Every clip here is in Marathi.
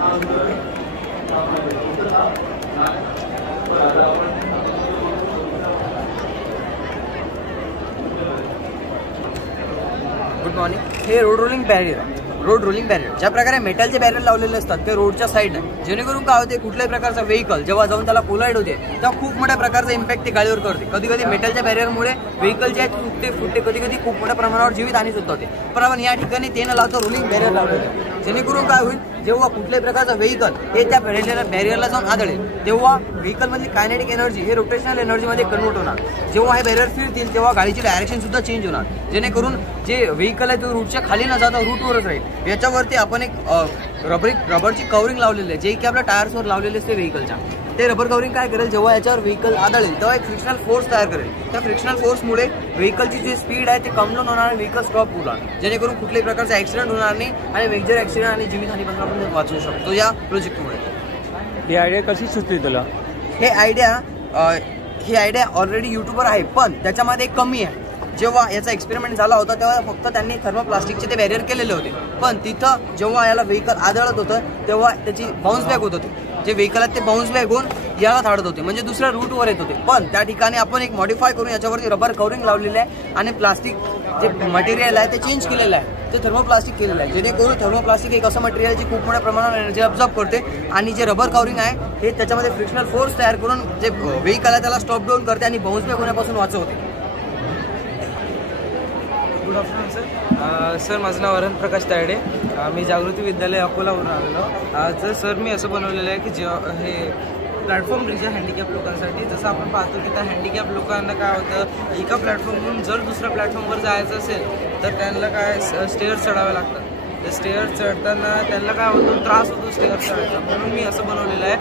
Good morning. हे रोड रोलिंग बॅरियर ज्या प्रकारे मेटलचे बॅरियर लावलेले असतात ते रोडच्या साईडला, जेणेकरून काय होते कुठल्याही प्रकारचा व्हेकल जेव्हा जाऊन त्याला कोलाइड होते तेव्हा खूप मोठ्या प्रकारचा इम्पॅक्ट ते गाडीवर करते. कधी कधी मेटलच्या बॅरियरमुळे व्हेकल जे आहेत फुटते, कधी कधी खूप मोठ्या प्रमाणावर जीवितहानी सुद्धा होते. पण आपण या ठिकाणी ते न लावता रोलिंग बॅरियर लावलेलं, जेणेकरून काय होईल जेव्हा कुठल्याही प्रकारचा व्हेकल हे त्या बॅरियरला जाऊन आदळेल तेव्हा व्हेकलमधली कायनेटिक एनर्जी हे रोटेशनल एनर्जीमध्ये कन्वर्ट होणार. जेव्हा हे बॅरियर फिरतील तेव्हा गाडीची डायरेक्शन सुद्धा चेंज होणार, जेणेकरून जे व्हेकल आहे तो रूटच्या खाली न जाता रूटवरच राहील. याच्यावरती आपण एक रबरची कवरिंग लावलेली आहे, जे की आपल्या टायर्सवर लावलेले असते व्हेकलच्या. ते रबर कवरिंग काय करेल, जेव्हा याच्यावर व्हेकल आदळेल तेव्हा एक फ्रिक्शनल फोर्स तयार करेल. त्या फ्रिक्शनल फोर्समुळे व्हेकलची जी स्पीड आहे ते कम डाऊन होणार आणि व्हेकल स्टॉप होणार, जेणेकरून कुठल्याही प्रकारचा ॲक्सिडेंट होणार नाही आणि मेजर ॲक्सिडेंट आणि जीवितहानीपासून आपण वाचवू शकतो या प्रोजेक्टमुळे. ही आयडिया कशी सुचली तुला? ही आयडिया ऑलरेडी यूट्यूबवर आहे, पण त्याच्यामध्ये कमी आहे. जेव्हा याचा एक्सपेरिमेंट झाला होता तेव्हा फक्त त्यांनी थर्मोप्लास्टिकचे ते बॅरियर केलेले होते, पण तिथं जेव्हा याला व्हेकल आदळत होतं तेव्हा त्याची बाउन्स बॅक होत होती. जे व्हेकल आहेत ते बाउन्स बॅक होऊन याला थाडत होते, म्हणजे दुसऱ्या रूटवर येत होते. पण त्या ठिकाणी आपण एक मॉडिफाय करून याच्यावरती रबर कवरिंग लावलेले आहे आणि प्लास्टिक जे मटेरियल आहे ते चेंज केलेलं आहे, ते थर्मोप्लास्टिक केलेलं आहे. जेणेकरून थर्मोप्लास्टिक एक असं मटेरियल जे खूप मोठ्या प्रमाणात एनर्जी ऑब्झर्व करते आणि जे रबर कवरिंग आहे हे त्याच्यामध्ये फ्रिक्शनल फोर्स तयार करून जे व्हेकल आहे त्याला स्टॉप डाऊन करते आणि बाउन्स बॅक होण्यापासून वाचवते. Good afternoon sir. सर माझं नाव अरहन प्रकाश तायडे. मी जागृती विद्यालय अकोलावरून आलेलो. सर मी असं बनवलेलं आहे की जेव्हा हे प्लॅटफॉर्म ब्रिज आहे हँडिकॅप लोकांसाठी. जसं आपण पाहतो की त्या हँडिकॅप लोकांना काय होतं, एका प्लॅटफॉर्मवरून जर दुसऱ्या प्लॅटफॉर्मवर जायचं असेल तर त्यांना काय स्टेअर्स चढावे लागतात. ते स्टेअर्स चढताना त्यांना काय होतो, त्रास होतो स्टेअर्स चढायचा. म्हणून मी असं बनवलेलं आहे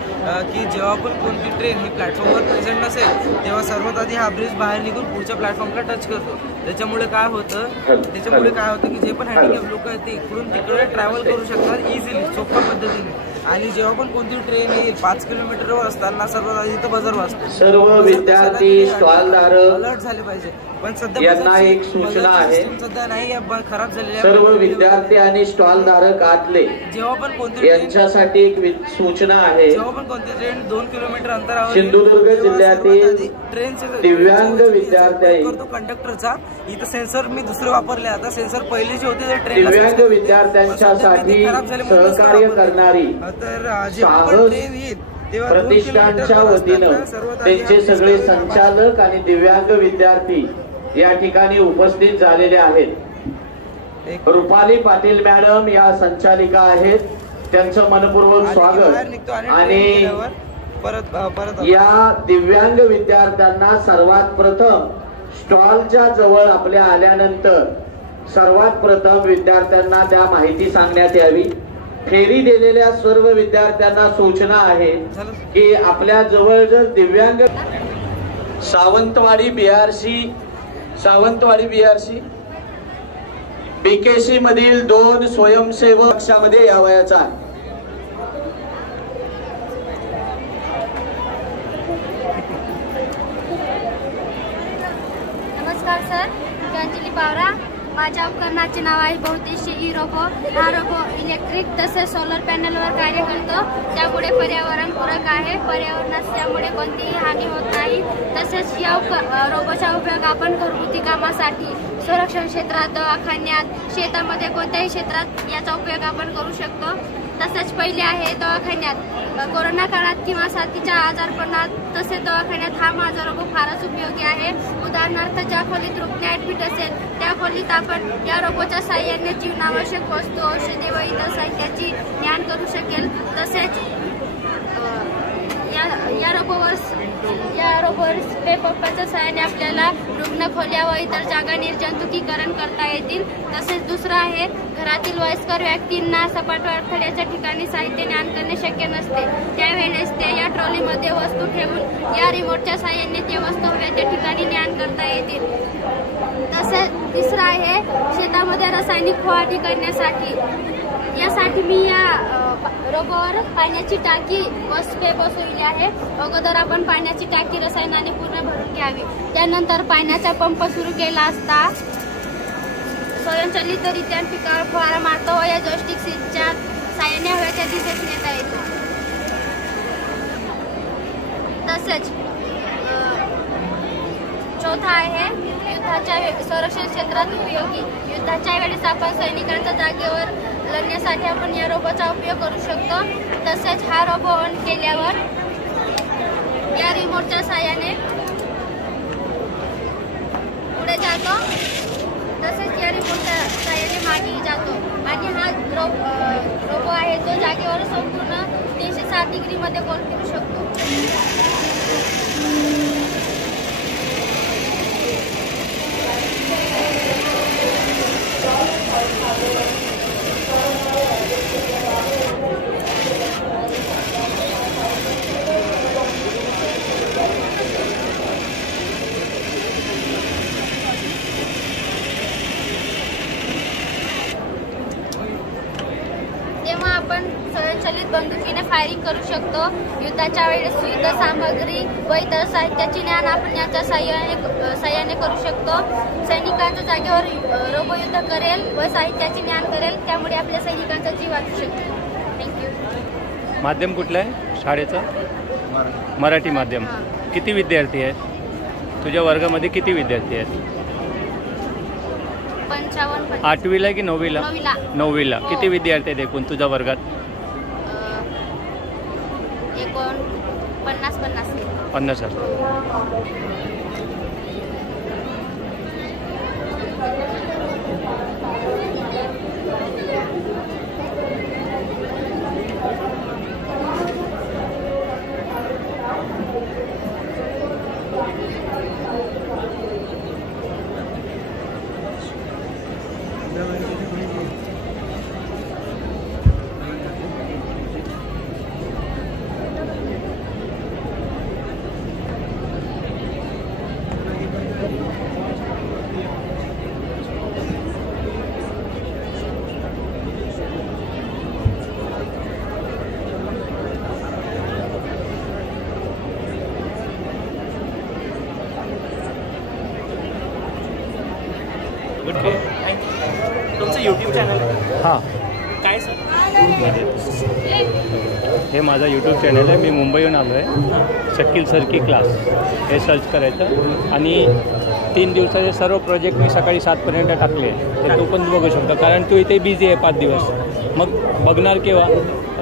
की जेव्हा पण कोणती ट्रेन ही प्लॅटफॉर्मवर प्रेझेंट नसेल तेव्हा सर्वात आधी हा ब्रिज बाहेर निघून पुढच्या प्लॅटफॉर्मला टच करतो. त्याच्यामुळे काय होतं की जे पण हँडिकॅप लोक आहेत ते इकडून तिकडे ट्रॅव्हल करू शकतात इझिली, सोप्या पद्धतीने. आणि जेव्हा पण कोणती ट्रेन येईल 5 किलोमीटरवर असताना सर्वात आधी इथं बजर वाजतो. सर्व विद्यार्थी स्टॉलधारक अलर्ट झाले पाहिजे. पण सध्या यांना एक सूचना आहे, सध्या नाही खराब झालेली. सर्व विद्यार्थी आणि स्टॉलधारक आतले जेव्हा पण कोणती यांच्यासाठी एक सूचना आहे. जेव्हा पण कोणती ट्रेन 2 किलोमीटर अंतरावर सिंधुदुर्ग जिल्ह्यातील ट्रेनचे दिव्यांग विद्यार्थी करतो कंडक्टरचा. इथं सेन्सर मी दुसरे वापरले. आता सेन्सर पहिले जे होते ते ट्रेन दिव्यांग विद्यार्थ्यांच्यासाठी सहकार्य करणारी साहस प्रतिष्ठानच्या वतीनं त्यांचे सगळे संचालक आणि दिव्यांग विद्यार्थी या ठिकाणी उपस्थित झालेले आहेत. रुपाली पाटील मॅडम या संचालिका आहेत, त्यांचं मनपूर्वक स्वागत. आणि या दिव्यांग विद्यार्थ्यांना सर्वात प्रथम स्टॉलच्या जवळ आपल्या आल्यानंतर सर्वात प्रथम विद्यार्थ्यांना त्या माहिती सांगण्यात यावी. फेरी दिलेल्या सर्व विद्यार्थ्यांना सूचना आहे की आपल्या जवळ जर दिव्यांग सावंतवाडी बीआरसी बीकेसी मधील 2 स्वयंसेवक पक्षामध्ये यावयाचा आहे. नमस्कार सर, मी अंजली पावरा. माझ्या उपकरणाचे नाव आहे बहुउद्देशीय ई रोबो. हा रोबो इलेक्ट्रिक तसेच सोलर पॅनलवर कार्य करतो, त्यामुळे पर्यावरण पूरक आहे. पर्यावरणास त्यामुळे कोणतीही हानी होत नाही. तसेच या रोबोचा उपयोग आपण घरगुती कामासाठी, संरक्षण क्षेत्रात, दवाखान्यात, शेतामध्ये कोणत्याही क्षेत्रात याचा उपयोग आपण करू शकतो. तसेच पहिले आहे दवाखान्यात, कोरोना काळात किंवा साथीच्या आजारपणात तसेच दवाखान्यात हा माझा रोबो फारच उपयोगी आहे. उदाहरणार्थ ज्या खोलीत रुग्ण ऍडमिट असेल त्या खोलीत आपण या रोबोच्या साहाय्याने जीवनावश्यक वस्तू, औषधे व इतर साहित्याची ज्ञान करू शकेल. तसेच या रोबोवर स्पेपच्या साहाय्याने आपल्याला रुग्ण खोल्या व इतर जागा निर्जंतुकीकरण करता येतील. तसेच दुसरं आहे, घरातील वयस्कर व्यक्तींना सपाट अडथळ्याच्या ठिकाणी साहित्य ज्ञान करणे शक्य नसते, त्यावेळेस ते या ट्रॉलीमध्ये वस्तू ठेवून या रिमोटच्या साहाय्याने ते वस्तू हव्या त्या ठिकाणी ज्ञान करता येतील. तसेच तिसरं आहे, शेतामध्ये रासायनिक फवारणी करण्यासाठी. यासाठी मी या रोबोवर पाण्याची टाकी व स्प्रे बसवली आहे. अगोदर आपण पाण्याची टाकी रसायनाने पूर्ण भरून घ्यावी. त्यानंतर पाण्याचा पंप सुरू केला असता स्वयंचलितरित्या पिकावर फवारा मारतो व या जॉयस्टिक स्विचच्या साहाय्याने हव्या त्या दिशेत नेता येईल. तसेच चौथा आहे युद्धाच्या संरक्षण क्षेत्रात उपयोगी. युद्धाच्या वेळेस आपण सैनिकांच्या जागेवर लढण्यासाठी आपण या रोबोचा उपयोग करू शकतो. तसेच हा रोबो ऑन केल्यावर या रिमोटच्या साहाय्याने पुढे जातो. तसेच या रिमोटच्या साहाय्याने मागे जातो. आणि हा रोबो आहे तो जागेवर संपूर्ण 360 डिग्रीमध्ये गोल फिरू शकतो. तेव्हा आपण स्वयंचलित बंदुकीने फायरिंग करू शकतो. युद्धाच्या वेळेस युद्ध सामग्री व इतर साहित्याचे ज्ञान आपण याच्या साहाय्याने करू शकतो. सैनिकांच्या जागेवर रोबो युद्ध करेल व साहित्याचे ज्ञान करेल. त्यामुळे आपल्या सैनिकांचा जीव वाचू शकतो. थँक्यू. माध्यम कुठलं आहे शाळेचं? मराठी माध्यम. किती विद्यार्थी आहेत तुझ्या वर्गामध्ये? किती विद्यार्थी आहेत? 55. 8वीला की 9वीला? 9वीला. किती विद्यार्थी आहेत एकूण तुझ्या वर्गात? 50. तुमचं यूट्यूब चॅनल? हां. काय सर? हे माझा यूट्यूब चॅनल आहे. मी मुंबईहून आलो आहे. शकील सरकी क्लास हे सर्च करायचं आणि 3 दिवसाचे सर्व प्रोजेक्ट मी सकाळी 7पर्यंत टाकले. ते तू पण बघू शकतो कारण तू इथे बिझी आहे 5 दिवस. मग बघणार केव्हा?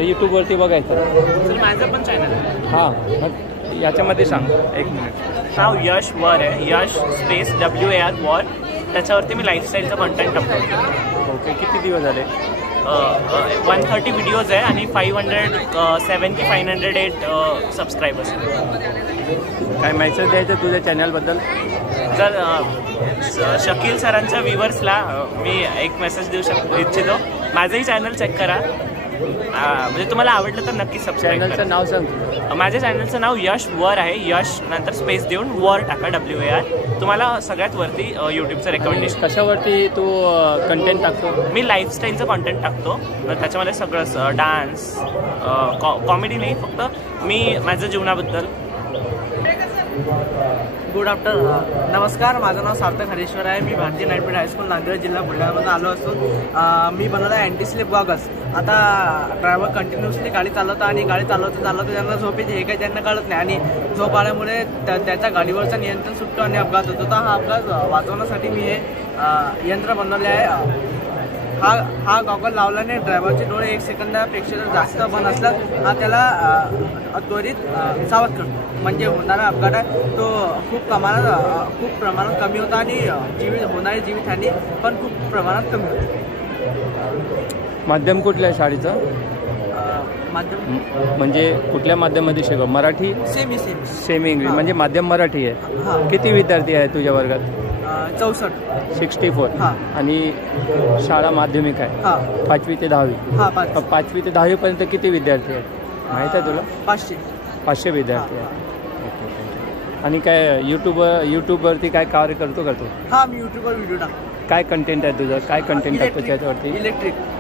यूट्यूबवरती बघायचं. सर माझं पण चॅनल आहे. हां. मग याच्यामध्ये सांग. 1 मिनिट. नाव यश वर आहे. यश स्पेस WAR वॉर. त्याच्यावरती मी लाईफस्टाईलचं कंटेंट टाकतो. ओके. किती दिवस झाले? 130 व्हिडिओज आहे आणि 507 की 508 सबस्क्रायबर्स. काय मेसेज द्यायचं तुझ्या चॅनलबद्दल? जर शकील सरांच्या व्ह्युअर्सला मी एक मेसेज देऊ इच्छितो. माझंही चॅनल चेक करा. म्हणजे तुम्हाला आवडलं तर नक्की सबस्क्राईब करा. चॅनलचं नाव सांग. माझ्या चॅनलचं नाव यश वर आहे. यश नंतर स्पेस देऊन वर टाका WAR. तुम्हाला सगळ्यात वरती यूट्यूबचं रेकमेंडेशन. कशावरती तू कंटेंट टाकतो? मी लाईफस्टाईलचं कंटेंट टाकतो. त्याच्यामध्ये सगळं डान्स कॉमेडी नाही, फक्त मी माझ्या जीवनाबद्दल. Good afternoon. नमस्कार, माझं नाव सार्थक हरेश्वर आहे. मी भारतीय नाईटपेट हायस्कूल नांदेड जिल्हा बुलढाण्यामधून आलो असून मी बनवला आहे अँटी स्लिप गॉगल्स. आता ड्रायव्हर कंटिन्युअसली गाडी चालवतो आणि गाडी चालवता त्यांना झोप येते हे काही त्यांना कळत नाही आणि झोप आल्यामुळे त्याच्या गाडीवरचं नियंत्रण सुटतो आणि अपघात होतो. तर हा अपघात वाचवण्यासाठी मी हे यंत्र बनवले आहे. हा गॉगल लावल्याने ड्रायव्हरचे डोळे 1 सेकंदापेक्षा जर जास्त बंद असतात हा त्याला त्वरित सावध करतो. म्हणजे होणारा अपघात तो खूप प्रमाणात कमी होता आणि होणारी जीवितहानी पण खूप प्रमाणात कमी होते. माध्यम कुठल्या आहे शाळेचं? माध्यम म्हणजे कुठल्या माध्यमामध्ये शिकव? मराठी? Semi English. म्हणजे माध्यम मराठी आहे. किती विद्यार्थी आहे तुझ्या वर्गात? 64. हां. आणि शाळा माध्यमिक आहे. 5वी ते 10वी. 5वी ते 10वी पर्यंत किती विद्यार्थी आहेत माहीत आहे तुला? 500 विद्यार्थी आहेत. आणि काय यूट्यूबवरती काय कार्य करतो का तू? हां, मी यूट्यूबवर व्हिडिओ टाकतो. काय कंटेंट आहे तुझं? काय कंटेंट टाकतो त्याच्यावरती?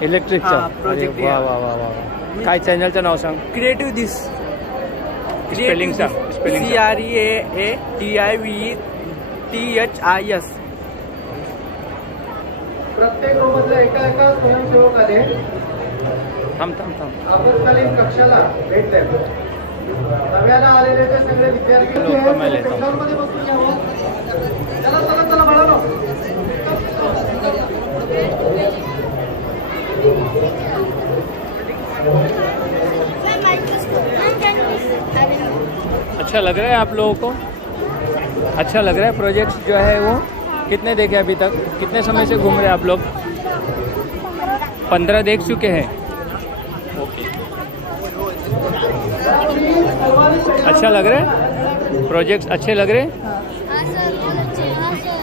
इलेक्ट्रिकचं. प्रोजेक्ट. वा वा वा वा. काय चॅनलचं नाव सांग. क्रिएटिव्ह दिस. स्पेलिंग सांग. CREATIVITHIS. प्रत्येक रूममधल्या एका स्वयंसेवकाने थांब. आपत्कालीन कक्षाला भेट द्यावी. नव्यानं आलेले जे सगळे विद्यार्थी लोक कमाल येतात. सेक्टरमध्ये बसून घ्यावं. चला चला चला बाळांनो. अच्छा लग रहा है आप लोगों को? अच्छा लग रहा है प्रोजेक्ट्स जो है वो? कितने देखे अभी तक? कितने समय से घूम रहे हैं आप लोग? 15 देख चुके हैं। ओके, अच्छा लग रहा है प्रोजेक्ट्स? अच्छे लग रहे हैं? हाँ सर, बहुत अच्छे। हाँ सर,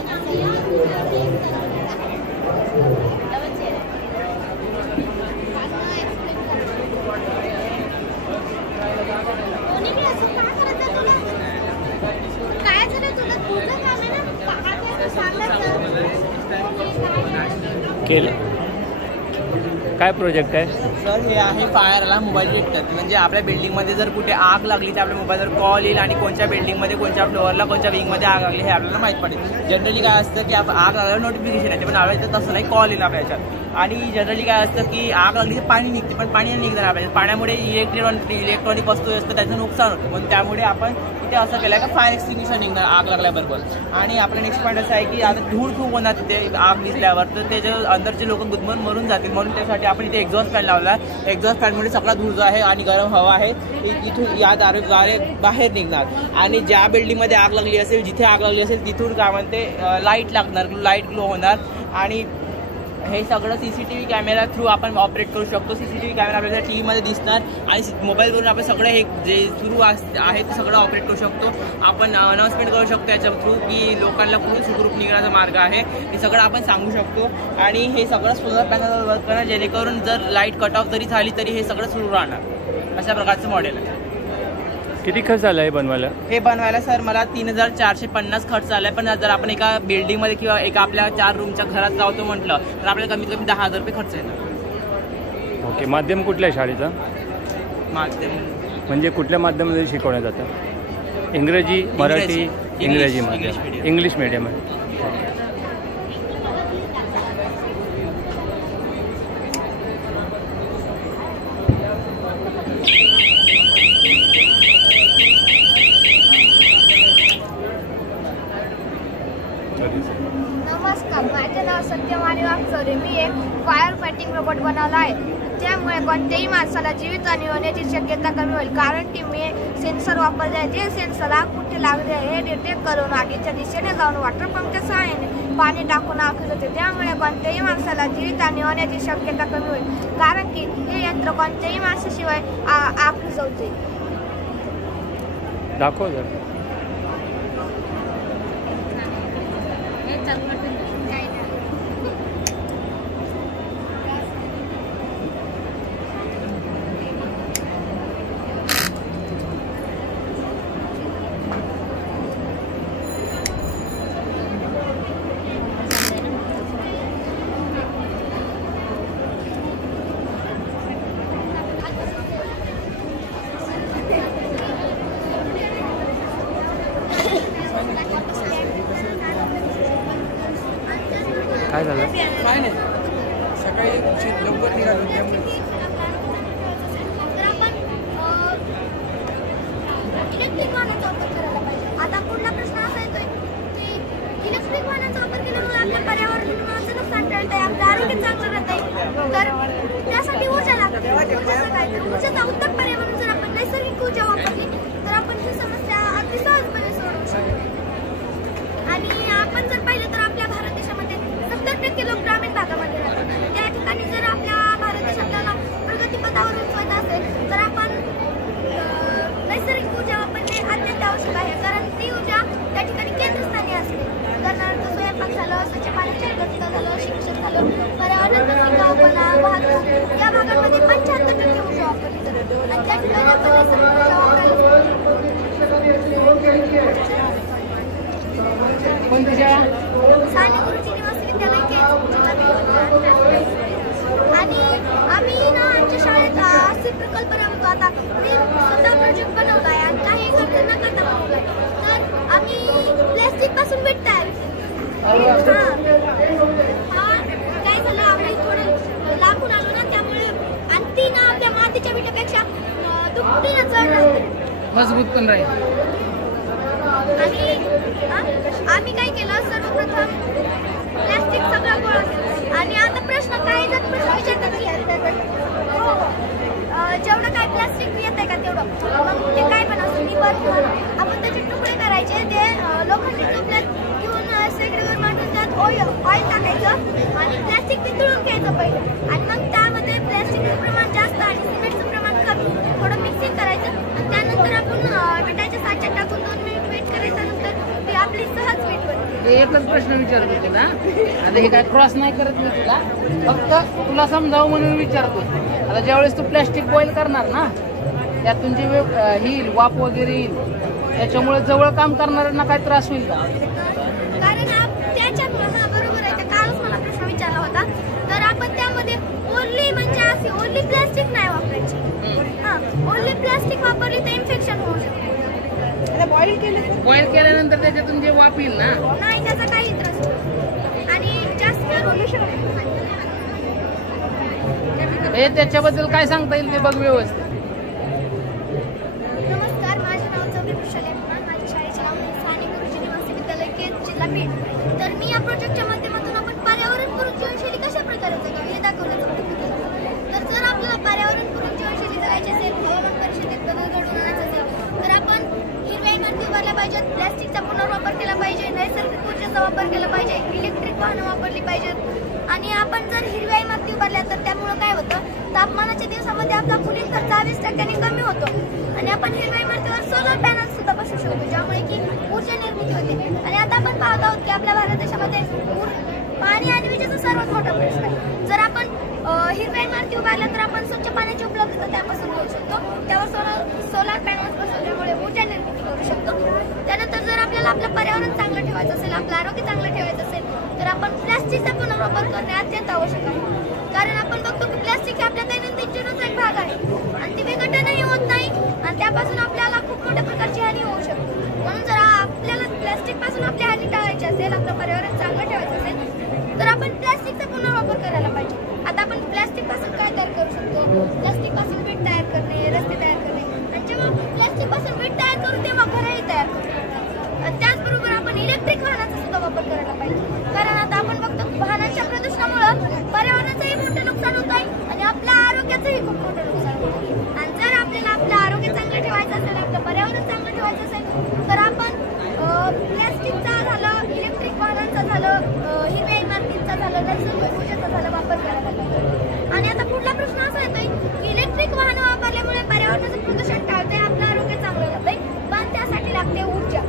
केलं काय प्रोजेक्ट आहे? सर हे आहे फायर अलार्म मोबाईल डिटेक्टर. म्हणजे आपल्या बिल्डिंगमध्ये जर कुठे आग लागली तर आपल्या मोबाईलवर कॉल येईल आणि कोणत्या बिल्डिंगमध्ये, कोणत्या फ्लोअरला, कोणत्या विंगमध्ये आग लागली हे आपल्याला माहीत पडेल. जनरली काय असतं की आग लागल्यावर नोटिफिकेशन येते, पण आपल्याला तसं नाही, कॉल येईल आपल्या याच्यात. आणि जनरली काय असतं की आग लागली तर पाणी निघते, पण पाणी नाही निघणार आपल्याला. पाण्यामुळे इलेक्ट्रॉनिक वस्तू असतं त्याचं नुकसान होतं. म्हणून त्यामुळे आपण इथे असं केलं का फायर एक्सटिंग्विशर निघणार आग लागल्याबरोबर. आणि आपला नेक्स्ट पॉईंट असं आहे की आता धूळ खूप होणार तिथे आग दिसल्यावर, तर त्याच्या अंदरचे लोक गुदमरून मरून जातील. म्हणून त्यासाठी आपण इथे एक्झॉस्ट फॅन लावला. एक्झॉस्ट फॅनमुळे सगळा धूळ जो आहे आणि गरम हवा आहे इथून या दारे बाहेर निघणार. आणि ज्या बिल्डिंगमध्ये आग लागली असेल, जिथे आग लागली असेल तिथून काय म्हणते लाईट लागणार, लाईट ग्लो होणार. आणि हे सगळं CCTV कॅमेरा थ्रू आपण ऑपरेट करू शकतो. CCTV कॅमेरा आपल्याला टीव्हीमध्ये दिसणार आणि मोबाईलवरून आपण सगळं हे जे सुरू आहे ते सगळं ऑपरेट करू शकतो. आपण अनाउन्समेंट करू शकतो याच्या थ्रू की लोकांना कुठे सुखरूप निघण्याचा मार्ग आहे हे सगळं आपण सांगू शकतो. आणि हे सगळं सोलर पॅनलवर वर्क करणार, जेणेकरून जर लाईट कट ऑफ जरी झाली तरी हे सगळं सुरू राहणार. अशा प्रकारचं मॉडेल आहे. किती खर्च आला आहे बनवायला? हे बनवायला सर मला 3450 खर्च आलाय. पण जर आपण एका बिल्डिंगमध्ये किंवा एका आपल्या 4 रूमच्या घरात राहतो म्हटलं तर आपल्याला कमीत कमी 10,000 रुपये खर्च येणार. ओके, माध्यम कुठल्या आहे शाळेचं? माध्यम म्हणजे कुठल्या माध्यमामध्ये शिकवण्यात जातं? इंग्रजी, मराठी? इंग्रजी माध्यम, इंग्लिश मीडियम आहे. नमस्कार, माझे नाव सत्यवाणी वागचौरे. मी एक फायर फायटिंग रोबोट बनवला आहे. त्यामुळे कोणत्याही माणसाला जीवितहानी होण्याची शक्यता कमी होईल. कारण की मी सेन्सर वापरले आहे. जे सेन्सर आग कुठे लागले आहे हे डिटेक्ट करून आगीच्या दिशेने जाऊन वॉटर पंपच्या सहाय्याने पाणी टाकून आग फिरवते. त्यामुळे कोणत्याही माणसाला जीवितहानी होण्याची शक्यता कमी होईल. कारण की हे यंत्र कोणत्याही माणसाशिवाय आग फिरवते. दाखव जर. काय झालं? काय नाही, सकाळी लवकर निघालो त्यामुळे. तर आपण इलेक्ट्रिक वाहनाचा वापर करायला पाहिजे. आता पुढला प्रश्न असा येतोय की इलेक्ट्रिक वाहनाचा वापर केल्यामुळे आपल्या पर्यावरणाचं नुकसान टळतंय, आपलं आरोग्य चांगलं राहतंय. तर त्यासाठी ऊर्जा लागते. ऊर्जाचं काय, तर ऊर्जाचा उत्तम पर्याय म्हणून जर आपण नैसर्गिक ऊर्जा वापरली तर आपण ही समस्या अगदी सहजपणे सोडवू शकतो. आणि आपण जर पाहिलं तर आपल्या भारत देशामध्ये 70% लोक ग्रामीण भागामध्ये राहतात. त्या ठिकाणी जर आपल्या भारत देश आपल्याला प्रगतीपथावर उचवायचं असेल तर आपण नैसर्गिक ऊर्जा वापरणे अत्यंत आवश्यक आहे. कारण ती ऊर्जा त्या ठिकाणी केंद्रस्थानी असते. उदाहरणार्थ स्वयंपाक झालं, स्वच्छ पाण्याची उपलब्धता झालं, शिक्षण झालं, पर्यावरणाचा टिकाऊपणा, वाहतूक या भागांमध्ये 75% ऊर्जा वापरली जाते. आणि त्या ठिकाणी आपण नैसर्गिक ऊर्जा वापरायला साने गुरुजी निवासी विद्यालय आणि आम्ही ना आमच्या शाळेत असे प्रकल्प राबवतो. आता मी स्वतः प्रोजेक्ट बनवला आहे आणि काही खर्च न करता बनवला आहे. तर आम्ही प्लॅस्टिक पासून भेट तयार काय झालं, आम्ही थोडं लांबून आलो ना, त्यामुळे आणि ती ना आपल्या मातीच्या विटापेक्षा दुपटीनं जड लागते. मजबूत पण राहील. आणि आम्ही काय केलं, सर्वप्रथम प्लॅस्टिक सगळं गोळा केलं. आणि आता प्रश्न काही जण प्रश्न विचारतात जेवढं काय प्लॅस्टिक येत आहे का तेवढं, मग ते काय पण असं मी आपण त्याचे तुकडे करायचे, ते लोखंडी टोपल्यात घेऊन शेगडीवर मांडून त्यात ऑइल टाकायचं आणि प्लॅस्टिक वितळून घ्यायचं पहिलं. आणि मग त्यामध्ये प्लॅस्टिकचं प्रमाण जास्त आणि सिमेंटचं प्रमाण कमी थोडं मिक्सिंग करायचं. आणि त्यानंतर आपण विटाच्या साच्यात टाकून 2 मिनिट वेट करायचं. नंतर ती आपली सहज वीट बनते. एकच प्रश्न विचारत होते ना, आता हे काय क्रॉस नाही करत मी तुला, फक्त तुला समजावं म्हणून विचारतो. आता ज्यावेळेस तू प्लॅस्टिक बॉईल करणार ना, त्यातून जी ही वाफ वगैरे येईल, त्याच्यामुळे जवळ काम करणाऱ्यांना काय त्रास होईल का? कारण त्याच्यात बरोबर आहे, तर कालच मला प्रश्न विचारला होता. तर आपण त्यामध्ये ओनली म्हणजे असे ओनली प्लॅस्टिक नाही वापरायची. ओनली प्लॅस्टिक वापरली तर इन्फेक्शन होऊ शकते. बॉईल केल्यानंतर त्याच्यातून जे वाफ येईल ना, नाही त्याचा काही त्रास नाही. आणि जास्त हे त्याच्याबद्दल काय सांगता येईल ते बघ व्यवस्थित. नमस्कार, माझे नाव चौधरी कुशल आहे. माझ्या शाळेचे नाव साने गुरुजी निवासी विद्यालय केज, जिल्हा बीड. तर मी या प्रोजेक्टच्या माध्यमातून आपण पर्यावरणपूरक जीवनशैली कशा प्रकारे जगावी हे दाखवण्याचा प्रयत्न केला. तर जर आपल्याला पर्यावरणपूरक जीवनशैली जगायची असेल, हवामान परिषदेत बदल घडवून आणायचा असेल, तर आपण हिरव्या इमारती उभारल्या पाहिजेत, प्लॅस्टिकचा पुनर्वापर केला पाहिजे, नैसर्गिक ऊर्जेचा वापर केला पाहिजे, इलेक्ट्रिक वाहनं वापरली पाहिजेत. आणि आपण जर हिरव्या इमारती उभारल्या तर त्यामुळे काय होतं, तापमानाच्या दिवसामध्ये आपला पुढील खर्च 20% कमी होतो. आणि आपण हिरव्या इमारतीवर सोलर पॅनल सुद्धा बसवू शकतो, ज्यामुळे की ऊर्जा निर्मिती होते. आणि आता आपण पाहत आहोत की आपल्या भारत देशामध्ये पाणी आणि विजेचा सर्वात मोठा प्रश्न आहे. जर आपण हिरव्या इमारती उभारल्या तर आपण स्वच्छ पाण्याची उपलब्धता त्यापासून होऊ शकतो. त्यावर सोलर पॅनल्स बसवल्यामुळे ऊर्जा निर्मिती करू शकतो. त्यानंतर जर आपल्याला आपलं पर्यावरण चांगलं ठेवायचं असेल, आपलं आरोग्य चांगलं ठेवायचं असेल, तर आपण प्लॅस्टिकचा पुनर्वापर करणे अत्यंत आवश्यक आहे. कारण आपण बघतो की प्लॅस्टिक हे आपल्या दैनंदिन जीवनाचा एक भाग आहे आणि ती विघटनही होत नाही आणि त्यापासून आपल्याला खूप मोठ्या प्रकारची हानी होऊ शकते. म्हणून जर आपल्याला प्लॅस्टिक पासून आपली हानी टाळायची असेल, आपलं पर्यावरण चांगलं ठेवायचं असेल, तर आपण प्लॅस्टिकचा पुनर्वापर करायला पाहिजे. आता आपण प्लॅस्टिक पासून काय तयार करू शकतो, प्लॅस्टिक पासून वीट तयार करणे, रस्ते तयार करणे. आणि जेव्हा प्लॅस्टिक पासून वीट तयार करू तेव्हा घरही तयार करू. त्याचबरोबर आपण इलेक्ट्रिक वाहनाचा सुद्धा वापर करायला पाहिजे. कारण आता आपण बघतो वाहनांच्या प्रदूषणामुळे पर्यावरणाचंही मोठं नुकसान होत आहे आणि आपल्या आरोग्याचंही खूप मोठं नुकसान होत आहे. आणि जर आपल्याला आपलं आरोग्य चांगलं ठेवायचं असेल, आपलं पर्यावरण चांगलं ठेवायचं असेल, तर आपण प्लॅस्टिकचा झालं, इलेक्ट्रिक वाहनांचा झालं, हिरव्या इमारतींचा झालं, नैसर्गिक ऊर्जेचा झालं वापर करायला पाहिजे. आणि आता पुढला प्रश्न असा येतोय की इलेक्ट्रिक वाहनं वापरल्यामुळे पर्यावरणाचं प्रदूषण टाळतंय, आपलं आरोग्य चांगलं राहतंय, पण त्यासाठी लागते ऊर्जा.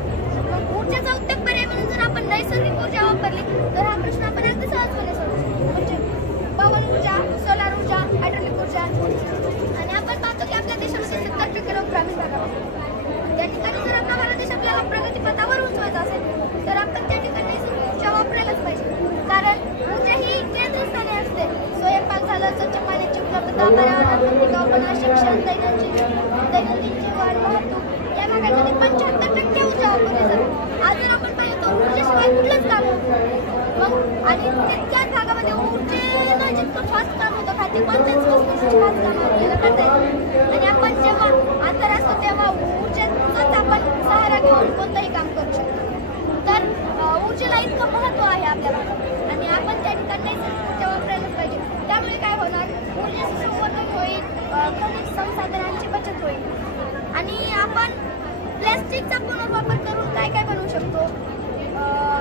ऊर्जेचा उत्तम पर्याय म्हणून जर आपण नैसर्गिक ऊर्जा वापरली तर हा प्रश्न आपण अगदी सहजपणे सोडू शकतो. म्हणजे पवन ऊर्जा, सोलार ऊर्जा, हायड्रोलिक ऊर्जा. आणि आपण पाहतो की आपल्या देशामध्ये 70% लोक ग्रामीण भागात, त्या ठिकाणी जर आपला भारत देश आपल्याला प्रगतीपथावर उंचवायचा असेल तर आपण त्या ठिकाणी नैसर्गिक ऊर्जा वापरायलाच पाहिजे. कारण ऊर्जा ही केंद्रस्थानी असते. स्वयंपाक झालं, स्वच्छ पाण्याची उपलब्धता, पर्यावरण टिकाऊपणा, शिक्षण, दैनंदिन जीवन, वाहतूक या भागांमध्ये 75% ऊर्जा वापरली जाते. आज जर आपण पाहिलं तर ऊर्जेशिवाय कुठलंच काम होत नाही. मग आणि त्याच भागामध्ये ऊर्जेनं जितकं फास्ट काम होतं खाते कोणत्याच वस्तूची फास्ट काम आपल्याला करता येतं. आणि आपण जेव्हा अंतर असतो तेव्हा ऊर्जेचाच आपण सहारा घेऊन कोणतंही काम करू शकतो. तर ऊर्जेला इतकं महत्त्व आहे आपल्या भागात आणि आपण त्या ठिकाणी नैसर्गिक ऊर्जा वापरायलाच पाहिजे. त्यामुळे काय होणार, ऊर्जेचं संवर्धन होईल, खनिज संसाधनांची बचत होईल. आणि आपण प्लॅस्टिकचा पुनर्वापर करून काय काय बनवू शकतो.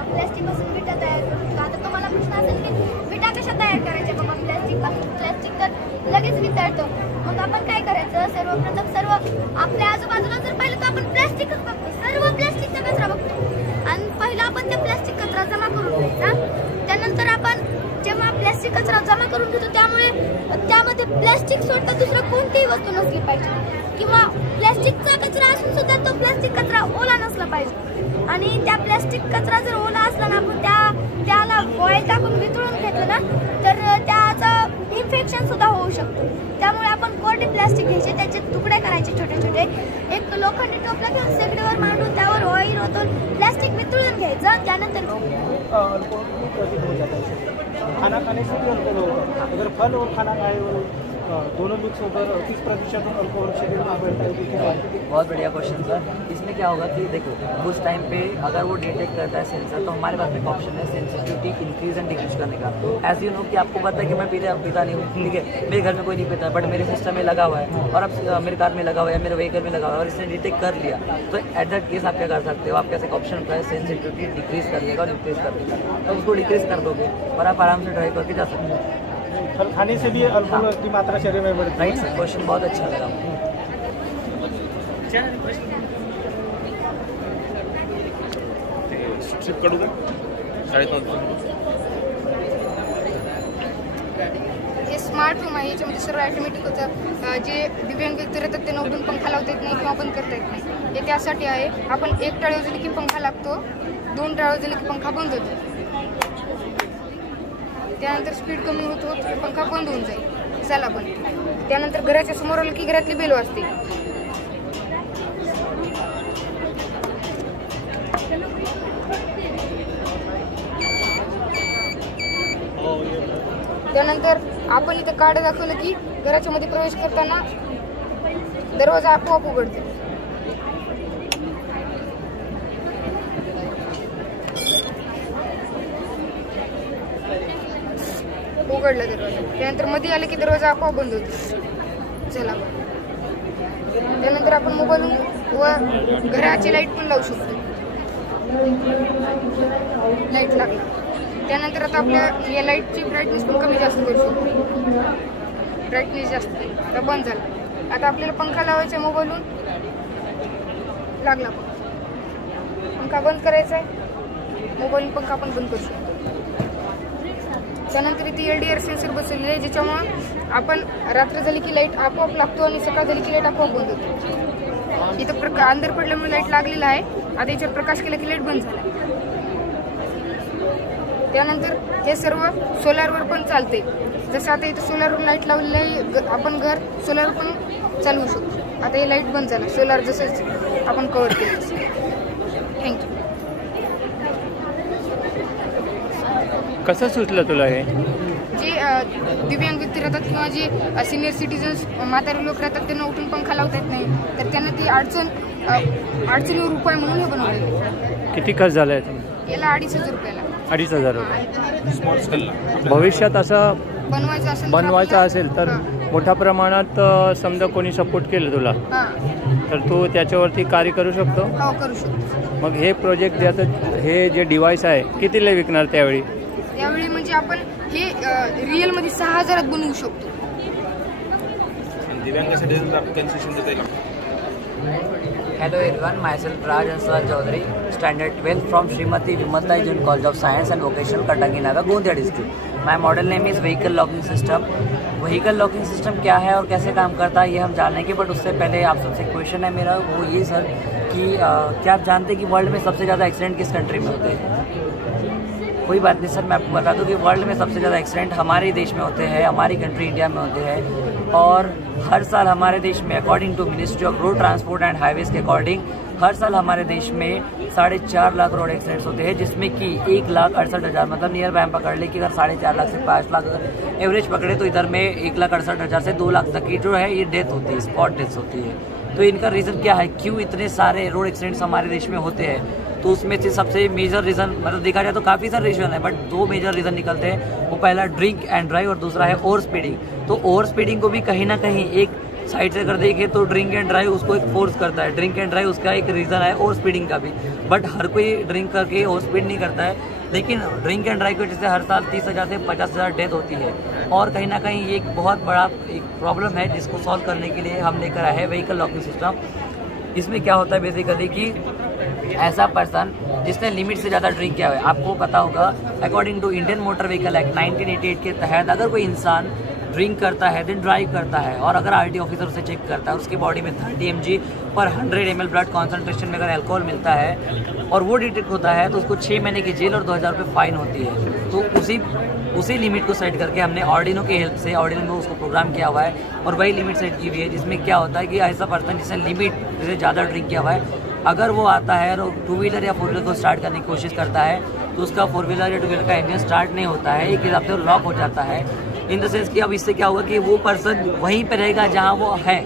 प्लॅस्टिकपासून विटा तयार करू शकतो. आता तुम्हाला प्रश्न असेल की विटा कशा तयार करायच्या बाबा प्लॅस्टिकपासून. प्लॅस्टिक तर लगेच वितळतं. मग आपण काय करायचं, सर्वप्रथम सर्व आपल्या आजूबाजूला जर पाहिलं तर आपण प्लॅस्टिकच बघतो, सर्व प्लॅस्टिकचा कचरा बघतो. आणि पहिला आपण ते प्लॅस्टिक कचरा जमा करून घ्यायचा. त्यानंतर आपण जेव्हा प्लॅस्टिक कचरा जमा करून घेतो त्यामध्ये प्लॅस्टिक सोडता दुसरं कोणतीही वस्तू नसली पाहिजे किंवा प्लॅस्टिकचा कचरा असून सुद्धा तो प्लॅस्टिक कचरा ओला नसला पाहिजे. आणि त्या प्लॅस्टिक कचरा जर ओला असला ना, आपण त्याला ऑइल टाकून वितळून घेतलं ना तर त्याचं इन्फेक्शन सुद्धा होऊ शकतं. त्यामुळे आपण कोरडे प्लॅस्टिक घ्यायचे, त्याचे तुकडे करायचे छोटे छोटे, एक लोखंडी टोपला घेऊन शेगडीवर मांडून त्यावर ऑइल ओतून प्लॅस्टिक वितळून घ्यायचं. त्यानंतर खाना खाने से भी अल्कोहल होगा. अगर फल और खाना खाए दोनों मिक्स होकर 30% अल्कोहल शरीर में बढ़ता है। बहुत बढ़िया क्वेश्चन सर। इसमें क्या होगा कि देखो उस टाइम पे अगर वो डिटेक्ट करता है सेंसर, तो हमारे पास एक ऑप्शन है सेंसिटिविटी इंक्रीज एंड डिक्रीज करने का। एज यू नो कि आपको पता है कि मैं पीता नहीं हूँ, ठीक है, मेरे घर में कोई नहीं पीता, बट मेरे सिस्टम में लगा हुआ है और अब मेरे कार में लगा हुआ है, मेरे व्हीकल में लगा हुआ है और इसने डिटेक्ट कर लिया, तो एट दैट केस आप क्या कर सकते हो, आपके पास एक ऑप्शन होता है सेंसिटिविटी डिक्रीज करने का और इंक्रीज करने का, तो उसको डिक्रीज कर दोगे और आप आराम से ड्राइव करके जा सकते हो। फल खाने से भी अल्कोहल की मात्रा शरीर में बढ़ती है। राइट सर, क्वेश्चन बहुत अच्छा लगा। हे स्मार्ट रूम आहे, याच्यामध्ये सर्व ऑटोमॅटिक होतं। जे दिव्यांग व्यक्ती राहतात त्यांना उठून पंखा लावता येत नाही किंवा बंद करता येत नाही, हे त्यासाठी आहे। आपण एक टाळी वाजवली की पंखा लागतो, 2 टाळी वाजवली की पंखा बंद होतो, त्यानंतर स्पीड कमी होत होत पंखा बंद होऊन जाईल, चला बंद। त्यानंतर घराच्या समोर आलं की घरातली बेल वाजते, त्यानंतर आपण इथे कार्ड दाखवलं की घराच्या मध्ये प्रवेश करताना दरवाजा आपोआप उघडतो। उघडला दरवाजा, त्यानंतर मध्ये आले की दरवाजा आपोआप बंद होतो, चला। त्यानंतर आपण मोबाईल व घराची लाईट पण लावू शकतो, लाईट लागला। त्यानंतर आता आपल्या या लाईटची ब्राईटनेस पण कमी जास्त करू शकतो, ब्राईटनेस जास्त आता बंद झाला। आता आपल्याला पंखा लावायचा मोबाईलहून, लागला पंखा बंद करायचा आहे, मोबाईल पंखा पण बंद करू शकतो। त्यानंतर इथे LDR सेन्सर बसवलेले आहे, ज्याच्यामुळे आपण रात्र झाली की लाईट आपोआप लागतो आणि सकाळ झाली की लाईट आपोआप बंद होतो। इथं अंधार पडल्यामुळे लाईट लागलेला आहे, आता याच्यावर प्रकाश केला की लाईट बंद झाला। त्यानंतर हे सर्व सोलारवर पण चालते, जसं आता इथं सोलारवर लाईट लावलेली आहे, आपण घर सोलार पण चालवू शकतो। आता हे लाईट बंद झालं, सोलार जसं आपण कव्हर केलं तसं। थँक्यू। कसं सुचलं तुला हे? जे दिव्यांग व्यक्ती राहतात किंवा जे सिनियर सिटीजन्स म्हातारे लोक राहतात त्यांना उठून पंखा लावता येत नाही, तर त्यांना ती अडचणीवर उपाय म्हणून हे बनवलेले। किती खर्च झाला आहे? याला 2,500 रुपयाला। 2,500 रुपये। भविष्यात असं बनवायचं असेल तर मोठ्या प्रमाणात समजा कोणी सपोर्ट केलं तुला तर तू त्याच्यावरती कार्य करू शकतो? हो, करू शकतो। मग हे प्रोजेक्ट ज्याचं हे जे डिव्हाइस आहे कितीला विकणार त्यावेळी? त्यावेळी म्हणजे आपण हे रिअल मध्ये 6,000 बनवू शकतो। दिव्यांगासाठी कन्सेशन देता येईल? Hello everyone, myself Raj Ansal Chaudhary, Standard 12 from Srimati Vimalta Jain College of Science and Vocational, Katangi Nagar, Gondia district. My model name is Vehicle Locking System. Vehicle Locking System क्या है और कैसे काम करता है ये हम जानेंगे, बट उससे पहले आप सबसे क्वेश्चन है मेरा वो ये सर कि क्या आप जानते हैं कि वर्ल्ड में सबसे ज़्यादा एक्सीडेंट किस कंट्री में होते हैं? कोई बात नहीं सर, मैं आपको बता दूं कि वर्ल्ड में सबसे ज़्यादा एक्सीडेंट हमारे देश में होते हैं, हमारी कंट्री इंडिया में होते हैं। और हर साल हमारे देश में according to ministry of road transport and highways के अकॉर्डिंग हर साल हमारे देश में 4.5 लाख रोड एक्सीडेंट्स होते हैं, जिसमें कि 1,68,000 मतलब नियर बाय पकड़ ले कि अगर 4.5 लाख से 5 लाख अगर एवरेज पकड़े तो इधर में 1,68,000 से 2 लाख तक की जो है ये डेथ होती है, स्पॉट डेथ होती है। तो इनका रीज़न क्या है, क्यों इतने सारे रोड एक्सीडेंट्स हमारे देश में होते हैं? तो उसमें से सबसे मेजर रीज़न मतलब देखा जाए तो काफ़ी सारे रीज़न है, बट 2 मेजर रीज़न निकलते हैं। वो पहला ड्रिंक एंड ड्राइव और दूसरा है ओवर स्पीडिंग। तो ओवर स्पीडिंग को भी कहीं ना कहीं एक साइड से अगर देखें तो ड्रिंक एंड ड्राइव उसको एक फोर्स करता है, ड्रिंक एंड ड्राइव उसका एक रीज़न है ओवर स्पीडिंग का भी, बट हर कोई ड्रिंक करके ओवर स्पीड नहीं करता है। लेकिन ड्रिंक एंड ड्राइव की वजह से हर साल 30,000 से 50,000 डेथ होती है, और कहीं ना कहीं ये एक बहुत बड़ा एक प्रॉब्लम है जिसको सॉल्व करने के लिए हम लेकर आए हैं व्हीकल लॉकिंग सिस्टम। इसमें क्या होता है बेसिकली कि ऐसा पर्सन जिसने लिमिट से ज़्यादा ड्रिंक किया हुआ है, आपको पता होगा according to Indian motor vehicle act 1988 के तहत अगर कोई इंसान ड्रिंक करता है देन ड्राइव करता है और अगर आरटी ऑफिसर उसे चेक करता है और उसकी बॉडी में 30 mg पर 100 ml ब्लड कॉन्सेंट्रेशन में अगर अल्कोहल मिलता है और वो डिटेक्ट होता है तो उसको 6 महीने की जेल और 2,000 रुपये फाइन होती है। तो उसी लिमिट को सेट करके हमने ऑर्डिनो की हेल्प से ऑर्डिनो में उसको प्रोग्राम किया हुआ है और वही लिमिट सेट की हुई है, जिसमें क्या होता है कि ऐसा पर्सन जिसने लिमिट से ज़्यादा ड्रिंक किया हुआ है अगर वो आता है और 2 व्हीलर या 4 व्हीलर को स्टार्ट करने की कोशिश करता है तो उसका 4 व्हीलर या 2 व्हीलर का इंजन स्टार्ट नहीं होता है, एक हिसाब से वो लॉक हो जाता है। इन द सेंस कि अब इससे क्या होगा कि वो पर्सन वहीं पे रहेगा जहाँ वो है,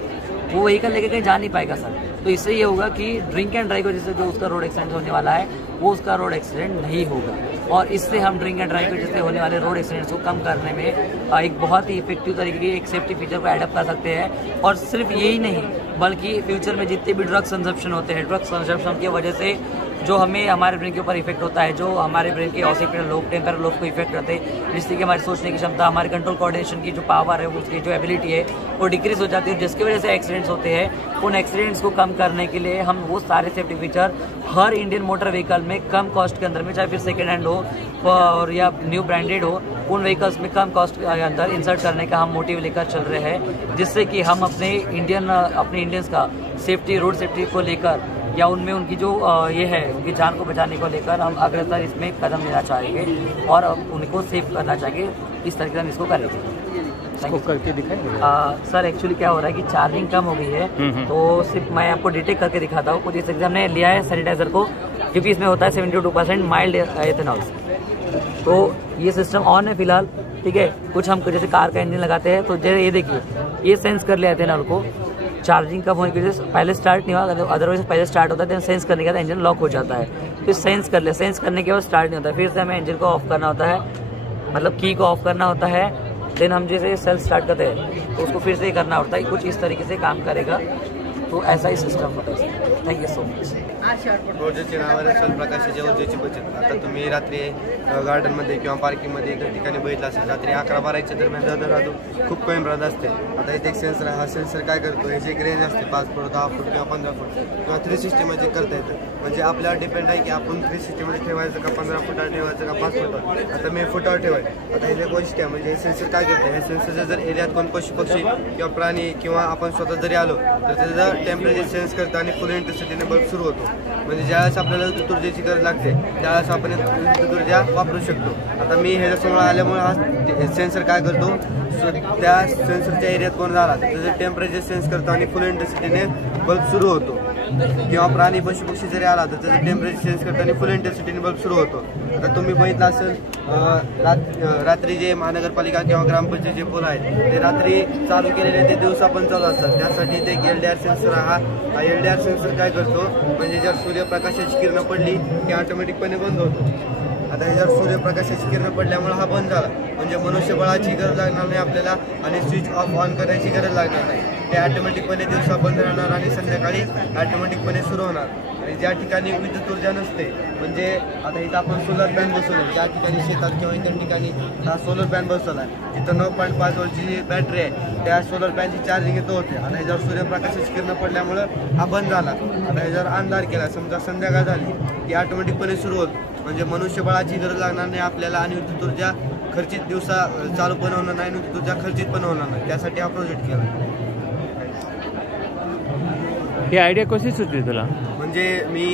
वो व्हीकल लेके कहीं जा नहीं पाएगा सर। तो इससे ये होगा कि ड्रिंक एंड ड्राइव की वजह से जो उसका रोड एक्सीडेंट होने वाला है वो उसका रोड एक्सीडेंट नहीं होगा, और इससे हम ड्रिंक एंड ड्राइव की वजह से होने वाले रोड एक्सीडेंट्स को कम करने में एक बहुत ही इफेक्टिव तरीके की एक सेफ्टी फीचर को एडप्ट कर सकते हैं। और सिर्फ यही नहीं बल्कि फ्यूचर में जितने भी ड्रग्स कंजप्शन होते हैं, ड्रग्स कंजप्शन की वजह से जो हमें हमारे ब्रेन के ऊपर इफेक्ट होता है, जो हमारे ब्रेन के ऑसिपिटल लोब टेम्पर लोब को इफेक्ट करते हैं, जिससे कि हमारी सोचने की क्षमता, हमारे कंट्रोल कोऑर्डिनेशन की जो पावर है, उसकी जो एबिलिटी है वो डिक्रीज हो जाती है, जिसकी वजह से एक्सीडेंट्स होते हैं। उन एक्सीडेंट्स को कम करने के लिए हम वो सारे सेफ्टी फीचर हर इंडियन मोटर व्हीकल में कम कॉस्ट के अंदर में, चाहे फिर सेकेंड हैंड हो और या न्यू ब्रांडेड हो, उन व्हीकल्स में कम कॉस्ट के अंदर इंसर्ट करने का हम मोटिव लेकर चल रहे हैं, जिससे कि हम अपने इंडियंस का सेफ्टी, रोड सेफ्टी को लेकर या उनमें उनकी जो ये है उनकी जान को बचाने को लेकर हम अग्रसर इसमें कदम लेना चाहेंगे और उनको सेफ करना चाहेंगे। इस तरीके से हम इसको करेंगे। इसको करके दिखाएंगे सर। एक्चुअली क्या हो रहा है कि चार्जिंग कम हो गई है, तो सिर्फ मैं आपको डिटेक्ट करके दिखाता हूँ। कुछ इस तरीके से हमने लिया है सैनिटाइजर को, क्योंकि इसमें होता है 72% माइल्ड एथेनॉल। तो ये सिस्टम ऑन है फिलहाल, ठीक है। कुछ हम जैसे कार का इंजन लगाते हैं तो जैसे ये देखिए, ये सेंस कर लिया एथेनॉल को, चार्जिंग कम होने की वजह से पहले स्टार्ट नहीं हुआ, अदरवाइज पहले स्टार्ट होता है, देन सेंस करने के बाद इंजन लॉक हो जाता है। फिर सेंस कर लिया, सेंस करने के बाद स्टार्ट नहीं होता, फिर से हमें इंजन को ऑफ करना होता है, मतलब की को ऑफ करना होता है। देन हम जैसे सेल्फ स्टार्ट करते हैं तो उसको फिर से करना होता है। कुछ इस तरीके से काम करेगा, तो ऐसा ही सिस्टम होता है। Thank you so much. प्रोजेक्टचे नाव आहे सूर्यप्रकाशाच्या ऊर्जेची बचत। आता तुम्ही रात्री गार्डनमध्ये किंवा पार्किंगमध्ये एका ठिकाणी बघितलं असेल, रात्री 11-12च्या दरम्यान राहतो खूप कमी प्रमाणात असते। आता इथे एक सेन्सर आहे, हा सेन्सर काय करतो, याची एक रेंज असते 5 फूट, 10 फूट किंवा 15 फूट किंवा 360 मध्ये करता येतं। म्हणजे आपल्यावर डिपेंड आहे की आपण 360 मध्ये ठेवायचं का, 15 फुटावर ठेवायचं का, 5 फुटावर। आता मी फुटावर ठेवायचं। आता हे गोष्ट आहे, म्हणजे हे सेन्सर काय करते, हे सेन्सरच्या जर एरियात कोण पशु पक्षी किंवा प्राणी किंवा आपण स्वतः जरी आलो तर त्याचं टेम्परेचर सेन्स करतं आणि फुल इंटेन्सिटीने बल्ब सुरू होतो। म्हणजे ज्यावेळेस आपल्याला विद्युत ऊर्जेची गरज लागते त्यावेळेस आपण विद्युत ऊर्जा वापरू शकतो। आता मी ह्याच्यासमोर आल्यामुळे हा सेन्सर काय करतो, त्या सेन्सरच्या एरियात कोण झाला त्याचं टेम्परेचर सेन्स करतो आणि फुल इंटेन्सिटीने बल्ब सुरू होतो। किंवा प्राणी पशु पक्षी जरी आला तर त्याचं टेम्परेचर सेन्स करतो आणि फुल इंटेन्सिटीने बल्ब सुरू होतो। आता तुम्ही बघितलं असेल रात्री जे महानगरपालिका किंवा ग्रामपंचायतचे पोल आहेत ते रात्री चालू केलेले ते दिवसा पण चालू असतात। त्यासाठी ते LDR सेन्सर, हा LDR सेन्सर काय करतो, म्हणजे जर सूर्यप्रकाशाची किरणं पडली की ऑटोमॅटिकपणे बंद होतो। आता हे जर सूर्यप्रकाशाची किरणं पडल्यामुळे हा बंद झाला, म्हणजे मनुष्यबळाची गरज लागणार नाही आपल्याला आणि स्विच ऑफ ऑन करण्याची गरज लागणार नाही। ते ऑटोमॅटिकपणे दिवसा बंद राहणार आणि संध्याकाळी ऑटोमॅटिकपणे सुरू होणार। आणि ज्या ठिकाणी विद्युत ऊर्जा नसते, म्हणजे आता इथं आपण सोलर पॅन बसवलं, ज्या ठिकाणी शेतात किंवा इतर ठिकाणी हा सोलर पॅन बसवला आहे, तिथं 9.5 व्होल्टची बॅटरी आहे, त्या सोलर पॅनची चार्जिंग इथं होते। आता हे जर सूर्यप्रकाशाची किरणं पडल्यामुळं हा बंद झाला। आता हे जर अंधार केला, समजा संध्याकाळ झाली की ऑटोमॅटिकपणे सुरू होतं, म्हणजे मनुष्यबळाची गरज लागणार नाही आपल्याला आणि विद्युत ऊर्जा खर्चित दिवसा चालू पण होणार नाही आणि विद्युत ऊर्जा खर्चित पण होणार नाही। त्यासाठी हा प्रोजेक्ट केला। ही आयडिया कशी सुचली तुला? म्हणजे मी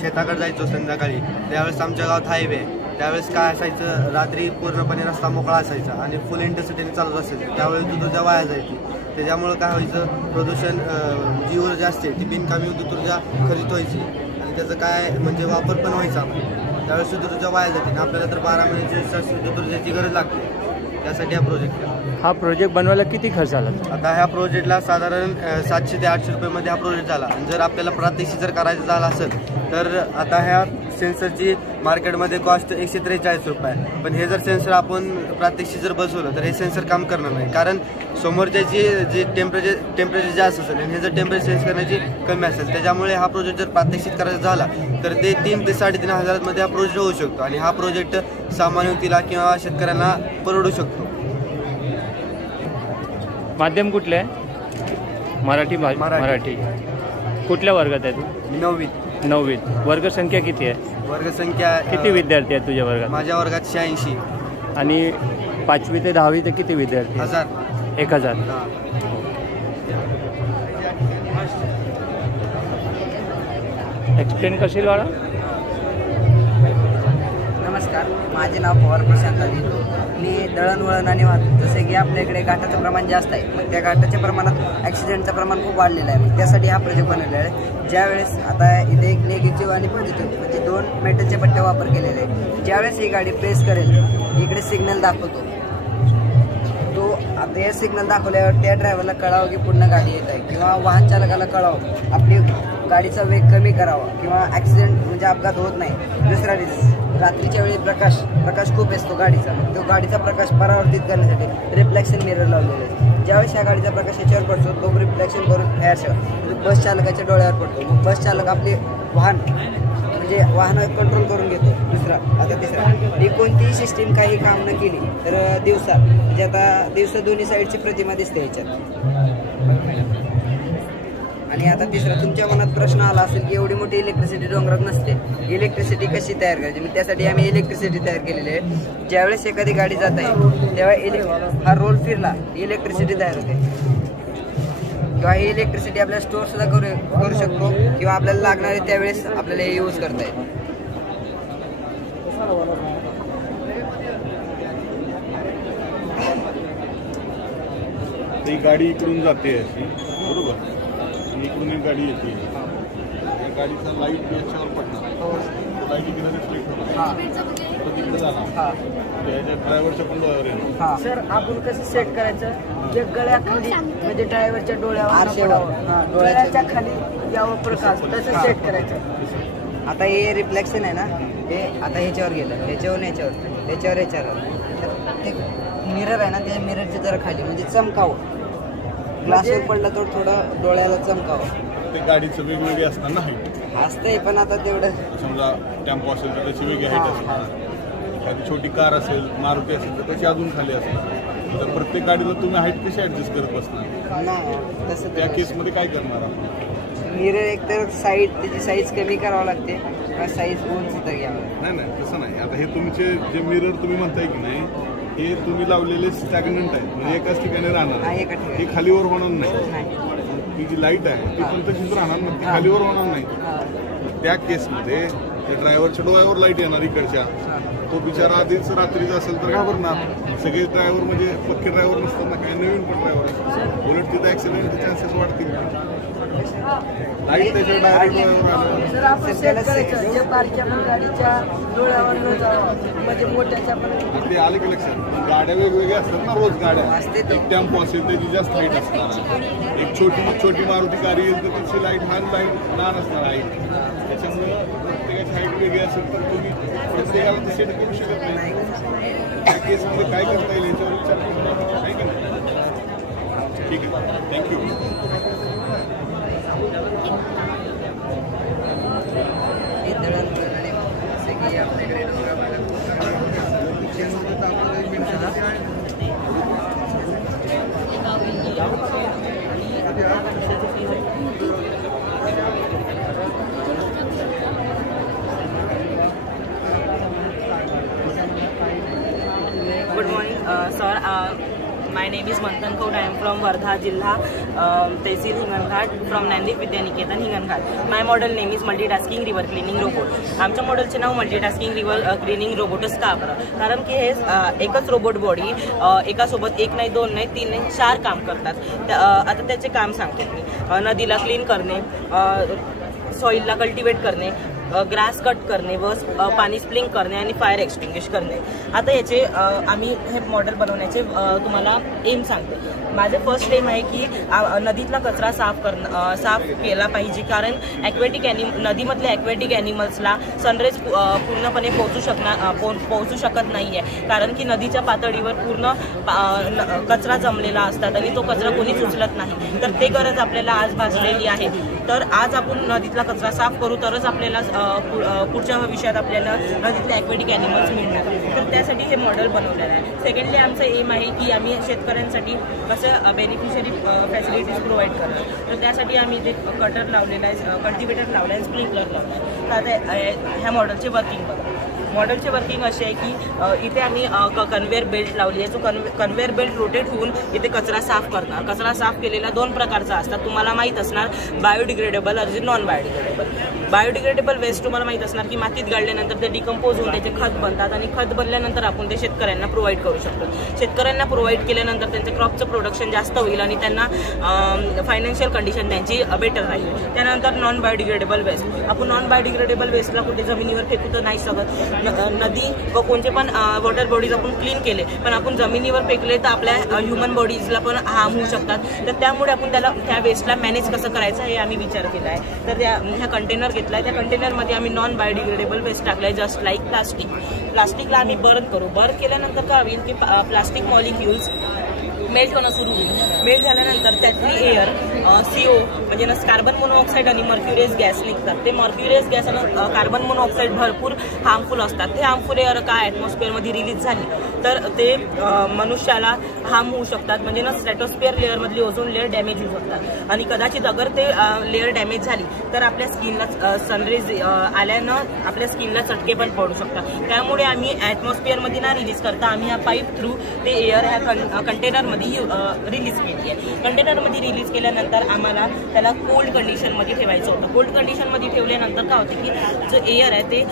शेताकडे जायचो संध्याकाळी, त्यावेळेस आमच्या गावात हायवे, त्यावेळेस काय असायचं, रात्री पूर्णपणे रस्ता मोकळा असायचा आणि फुल इंटेन्सिटीने चालू असायचं, त्यावेळेस विद्युत ऊर्जा वाया जायची। त्याच्यामुळं काय व्हायचं, प्रदूषण, जी ऊर्जा असते ती बिनकामी विद्युत ऊर्जा खर्चित व्हायची आणि त्याचं काय म्हणजे वापर पण व्हायचा। त्यावेळेस विद्युत ऊर्जा वाया जाते आणि आपल्याला तर 12 महिने 24 तास विद्युत ऊर्जेची गरज लागते। त्यासाठी हा प्रोजेक्ट केला। हा प्रोजेक्ट बनवायला किती खर्च आला? आता ह्या प्रोजेक्टला साधारण 700 ते 800 रुपयामध्ये हा प्रोजेक्ट झाला। आणि जर आपल्याला प्रात्यक्षिक जर करायचं झालं असेल तर आता ह्या सेन्सरची मार्केटमध्ये कॉस्ट 143 रुपये आहे। पण हे जर सेन्सर आपण प्रात्यक्षिक जर बसवलं तर हे सेन्सर काम करणार नाही, कारण समोरच्याची जे टेम्परेचर जास्त असेल आणि हे जर टेम्परेचर सेन्स करण्याची कमी असेल, त्याच्यामुळे हा प्रोजेक्ट जर प्रात्यक्षिक करायचा झाला तर ते 3 ते 3.5 हजारामध्ये हा प्रोजेक्ट होऊ शकतो आणि हा प्रोजेक्ट सामान्य व्यक्तीला किंवा शेतकऱ्यांना परवडू शकतो। माध्यम कुठलं आहे? मराठी। कुठल्या वर्गात आहे तू? 9वीत। वर्गसंख्या किती आहे? वर्गसंख्या किती विद्यार्थी आहेत तुझ्या वर्गात? माझ्या वर्गात 86। आणि 5वी ते 10वी ते किती विद्यार्थी? 1000। एक्सप्लेन करशील बाळा? नमस्कार, माझे नाव पवार प्रशांत आहे। मी दळणवळण आणि वाहतूक, जसे की आपल्या इकडे घाटाचं प्रमाण जास्त आहे, मग त्या घाटाच्या प्रमाणात ॲक्सिडेंटचं प्रमाण खूप वाढलेलं आहे। मग त्यासाठी हा प्रोजेक्ट बनवलेला आहे। ज्यावेळेस आता इथे एक निगेटिव्ह आणि पॉझिटिव्ह म्हणजे 2 मेटलचे पट्टे वापर केलेले आहे। ज्यावेळेस ही गाडी प्रेस करेल, इकडे सिग्नल दाखवतो, आता हे सिग्नल दाखवल्यावर त्या ड्रायव्हरला कळावं की पुढनं गाडी येत आहे, किंवा वाहन चालकाला कळावं आपली गाडीचा वेग कमी करावा, किंवा ॲक्सिडेंट म्हणजे अपघात होत नाही. दुसरा रात्रीच्या वेळी प्रकाश खूप असतो गाडीचा, तो गाडीचा प्रकाश परावर्तित करण्यासाठी रिफ्लेक्शन मिरर लावलेले आहे. ज्यावेळेस ह्या गाडीचा प्रकाश याच्यावर पडतो तो रिफ्लेक्शन करून बस चालकाच्या डोळ्यावर पडतो. मग बस चालक आपले वाहन म्हणजे वाहन कंट्रोल करून घेतो. आता तिसरा, ही कोणतीही सिस्टीम काही काम न केली तर दिवसा म्हणजे आता दिवसा दोन्ही साईडची प्रतिमा दिसते याच्यात. आणि आता तिसरा, तुमच्या मनात प्रश्न आला असेल की एवढी मोठी इलेक्ट्रिसिटी डोंगरात नसते, इलेक्ट्रिसिटी कशी तयार करायची. मी त्यासाठी आम्ही इलेक्ट्रिसिटी तयार केलेली आहे. ज्यावेळेस एखादी गाडी जात आहे तेव्हा हा रोल फिरला इलेक्ट्रिसिटी तयार होते, किंवा ही इलेक्ट्रिसिटी आपल्याला स्टोअर सुद्धा करू शकतो, किंवा आपल्याला लागणार आहे त्यावेळेस आपल्याला हे यूज करता येईल. ही गाडी इकडून जाते अशी बरोबर, इकडून एक गाडी येते, या गाडीचा लाईट याच्यावर पडणार, लाईट इकडे रिफ्लेक्ट होणार, तिकडे जाणार, ड्रायव्हरच्या पण डोळ्यावर येणार. सर आपण कसं सेट करायचं, जे गळ्याखाली म्हणजे ड्रायव्हरच्या डोळ्यावर डोळ्याच्या खाली यावं प्रकाश, तसं सेट करायचं. आता हे रिफ्लेक्शन आहे ना, हे आता ह्याच्यावर गेलं, ह्याच्यावर ते मिरर आहे ना, त्या मिररच्या जरा खाली म्हणजे चमकावं, ग्लासवर पडला तर थोडं डोळ्याला चमकावं. ते गाडीचं वेगवेगळे असतात ना हाईट असतंय, पण आता तेवढं समजा टेम्पो असेल तर त्याची वेगळी हाईट असणार, एखादी छोटी कार असेल मारुती असेल तर त्याची अजून खाली असणार. तर प्रत्येक गाडीला तुम्ही हाईट कशी ऍडजस्ट करत बसणार? नाही तसं त्या केसमध्ये काय करणार आपण? मिरर एकतर साईज त्याची साईज कमी करावं लागते, साईज उंच सुद्धा घ्यावं. नाही तसं नाही. आता हे तुमचे जे मिरर तुम्ही म्हणताय की नाही, हे तुम्ही लावलेले स्टॅग्नंट आहे, म्हणजे एकाच ठिकाणी राहणार, हे खालीवर होणार नाही. ही जी लाईट आहे ती पण तशीच राहणार, मग ती खालीवर होणार नाही. त्या केसमध्ये ड्रायव्हरच्या डोळ्यावर लाईट येणार इकडच्या, तो बिचारा आधीच रात्रीचा असेल तर घाबरणार. सगळे ड्रायव्हर म्हणजे पक्के ड्रायव्हर नसतात ना, काही नवीन पण ड्रायव्हर असतात, उलट तिथं ॲक्सिडेंटचे चान्सेस वाढतील. लाईट त्याच्या डायरेक्ट म्हणजे मोठ्याच्या ते आले की लक्षात, गाड्या वेगवेगळ्या असतात ना, रोज गाड्या, एक टेम्पो असेल त्याची जास्त हाईट असणार, एक छोटी मारुती कार येईल तर त्याची लाईट लहान असणार हाईट. त्याच्यामुळे प्रत्येकाची हाईट वेगळी असेल तर तुम्ही प्रत्येकाला ते सेट करू शकत नाही. त्या केसमध्ये काय करता येईल याच्यावर विचार करून आहे की नाही? ठीक आहे, thank you. Good morning, sir. My name is Manthan Kaut. I am from Wardha Jilha, Tehsil Hinganघाट, from Nandip Vidyaniketan Hinganघाट. My model name is Multitasking River Cleaning Robot. आमच्या मॉडेलचे नाव मल्टीटास्किंग रिव्हर क्लिनिंग रोबोटच का बरं? कारण की हे एकच रोबोट बॉडी एकासोबत एक नाही, दोन नाही, तीन नाही, 4 काम करतात. आता त्याचे काम सांगतो मी. नदीला क्लीन करणे, सॉइलला कल्टिवेट करणे, ग्रास कट करणे व पाणी स्प्लिंग करणे आणि फायर एक्सटिंग्विश करणे. आता याचे आम्ही हे मॉडेल बनवण्याचे तुम्हाला एम सांगतो. माझे फर्स्ट एम आहे की नदीतला कचरा साफ केला पाहिजे, कारण नदीमधल्या ॲक्वॅटिक ॲनिमल्सला सनराईज पूर्णपणे पोहोचू शकत नाही आहे, कारण की नदीच्या पातळीवर पूर्ण कचरा जमलेला असतात आणि तो कचरा कोणीच उचलत नाही. तर ते गरज आपल्याला आज भासलेली आहे. तर आज आपण नदीतला कचरा साफ करू तरच आपल्याला पुढच्या भविष्यात आपल्याला नदीतले ॲक्वॅटिक ॲनिमल्स मिळणार. तर त्यासाठी हे मॉडेल बनवलेलं आहे. सेकंडली आमचं एम आहे की आम्ही शेतकऱ्यांसाठी कसं बेनिफिशरी फॅसिलिटीज प्रोव्हाइड करतो. तर त्यासाठी आम्ही इथे कटर लावलेला आहे, कल्टिवेटर लावला आहे, स्प्रिंकलर लावला आहे. तर आता ह्या मॉडेलचे वर्किंग बघा. मॉडेलचे वर्किंग असे आहे की इथे आम्ही कन्व्हेअर बेल्ट लावली आहे. जो कन्व्हेअर बेल्ट रोटेट होऊन इथे कचरा साफ करणार. कचरा साफ केलेला 2 प्रकारचा असतात, तुम्हाला माहीत असणार, बायोडिग्रेडेबल आणि नॉन बायोडिग्रेडेबल. बायोडिग्रेडेबल वेस्ट तुम्हाला माहीत असणार की मातीत गाडल्यानंतर ते डिकम्पोज होऊन त्याचे खत बनतात आणि खत बनल्यानंतर आपण ते शेतकऱ्यांना प्रोव्हाइड करू शकतो. शेतकऱ्यांना प्रोव्हाइड केल्यानंतर त्यांचं क्रॉपचं प्रोडक्शन जास्त होईल आणि त्यांना फायनान्शियल कंडिशन त्यांची बेटर राहील. त्यानंतर नॉन बायोडिग्रेडेबल वेस्ट. आपण नॉन बायोडिग्रेडेबल वेस्टला कुठे जमिनीवर फेकू तर नाही शकत. नदी व कोणते पण वॉटर बॉडीज आपण क्लीन केले पण आपण जमिनीवर फेकले तर आपल्या ह्युमन बॉडीजला पण हार्म होऊ शकतात. तर त्यामुळे आपण त्या वेस्टला मॅनेज कसं करायचं हे आम्ही विचार केला आहे. तर ह्या कंटेनर घेतला आहे. त्या कंटेनरमध्ये आम्ही नॉन बायोडिग्रेडेबल वेस्ट टाकलं आहे जस्ट लाईक प्लास्टिकला आम्ही बर्न करू. बर्न केल्यानंतर काय होईल की प्लास्टिक मॉलिक्युल्स मेल्ट होणं सुरू होईल. मेल्ट झाल्यानंतर त्यातली एअर CO म्हणजे ना कार्बन मोनोऑक्साईड आणि मर्क्युरियस गॅस निघतात. ते मर्क्युरियस गॅस आणि कार्बन मोनोऑक्साईड भरपूर हार्मफुल असतात. ते हार्मफुल एअर काय ॲटमॉस्फिअरमध्ये रिलीज झाली तर ते मनुष्याला हार्म होऊ शकतात. म्हणजे ना स्ट्रॅटोस्फिअर लेअरमधली ओझोन लेअर डॅमेज होऊ शकतात आणि कदाचित अगर ते लेअर डॅमेज झाली तर आपल्या स्किनला सनरेज आल्यानं आपल्या स्किनला चटके पण पडू शकतात. त्यामुळे आम्ही ॲटमॉस्फिअरमध्ये ना रिलीज करता आम्ही ह्या पाईप थ्रू ते एअर ह्या कंटेनरमध्ये रिलीज केली आहे. कंटेनरमध्ये रिलीज केल्यानंतर आम्हाला त्याला कोल्ड कंडिशनमध्ये ठेवायचं होतं. कोल्ड कंडिशनमध्ये ठेवल्यानंतर काय होतं की जो एअर आहे ते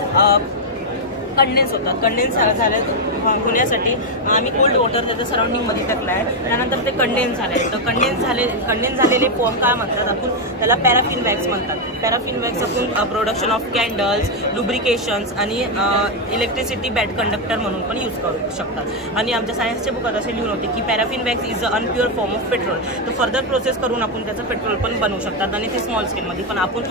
कंडेन्स होतात. कंडेन्स होण्यासाठी आम्ही कोल्ड वॉटर त्याच्या सराउंडिंगमध्ये टाकलं आहे. त्यानंतर ते कंडेन्स झाले. तर कंडेन्स झालेले फॉर्म काय म्हणतात आपण त्याला पॅराफिन वॅक्स म्हणतात. पॅराफिन वॅक्स आपण प्रोडक्शन ऑफ कॅन्डल्स लुब्रिकेशन्स आणि इलेक्ट्रिसिटी बॅड कंडक्टर म्हणून पण यूज करू शकतात. आणि आमच्या सायन्सच्या बुकात असे लिहून होते की paraffin wax is a unpure form of petrol. तर फर्दर प्रोसेस करून आपण त्याचं पेट्रोल पण बनवू शकतात आणि ते स्मॉल स्केलमध्ये पण आपण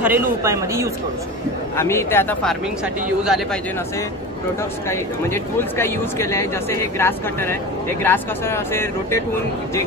घरेलू उपायामध्ये यूज करू शकतो. आम्ही इथे आता फार्मिंगसाठी यूज आले पाहिजे असे प्रोडक्ट्स काही म्हणजे टूल्स काही यूज केले आहे. जसे हे ग्रास कटर आहे. हे ग्रास कटर असे रोटेट होऊन जे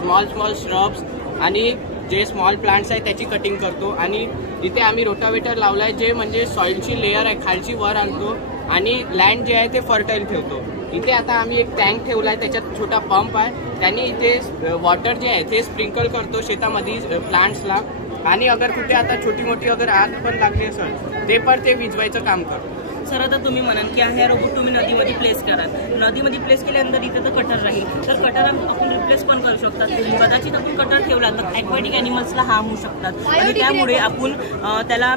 स्मॉल श्रब्स आणि जे स्मॉल प्लांट्स आहे त्याची कटिंग करतो. आणि इथे आम्ही रोटावेटर लावला आहे जे म्हणजे सॉईलची लेअर आहे खालची वर आणतो आणि लँड जे आहे ते फर्टाईल ठेवतो. इथे आता आम्ही एक टँक ठेवला आहे त्याच्यात छोटा पंप आहे. त्याने इथे वॉटर जे आहे ते स्प्रिंकल करतो शेतामध्ये प्लांट्सला. आणि अगर कुठे आता छोटी मोठी अगर आग पण लागली असेल ते पण ते विझवायचं काम करतो. सर आता तुम्ही म्हणाल की हा रोबोट तुम्ही नदीमध्ये प्लेस कराल. नदीमध्ये प्लेस केल्यानंतर इथे तर कटर राहील तर कटर आपण रिप्लेस पण करू शकतात. कदाचित आपण कटर ठेवला तर ॲक्वॅटिक ॲनिमल्सला हार्म होऊ शकतात आणि त्यामुळे आपण त्याला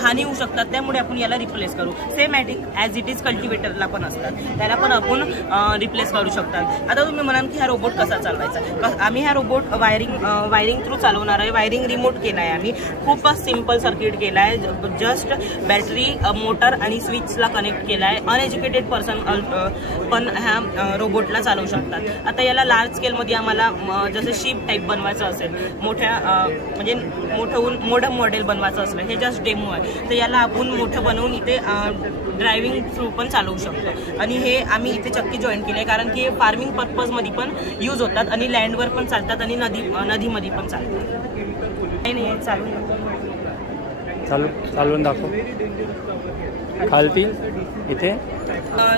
हानी होऊ शकतात. त्यामुळे आपण याला रिप्लेस करू. सेम ॲज इट इज कल्टिवेटरला पण असतात त्याला पण आपण रिप्लेस करू शकतात. आता तुम्ही म्हणाल की हा रोबोट कसा चालवायचा. आम्ही हा रोबोट वायरिंग थ्रू चालवणार आहे. वायरिंग रिमोट केला आहे आम्ही. खूपच सिम्पल सर्किट केला आहे. जस्ट बॅटरी मोटर आणि स्विचला कनेक्ट केला आहे. अनएज्युकेटेड पर्सन पण ह्या रोबोटला चालवू शकतात. आता याला लार्ज स्केलमध्ये आम्हाला जसं शिप टाईप बनवायचं असेल मोठ्या म्हणजे मोठं मॉडेल बनवायचं असेल हे जस्ट डेमो आहे. तर याला आपण मोठं बनवून इथे ड्रायव्हिंग थ्रू पण चालवू शकतो. आणि हे आम्ही इथे चक्की जॉईन केली आहे कारण की हे फार्मिंग पर्पजमध्ये पण यूज होतात आणि लँडवर पण चालतात आणि नदीमध्ये पण चालतात. नाही चालवून दाखव खालती इथे.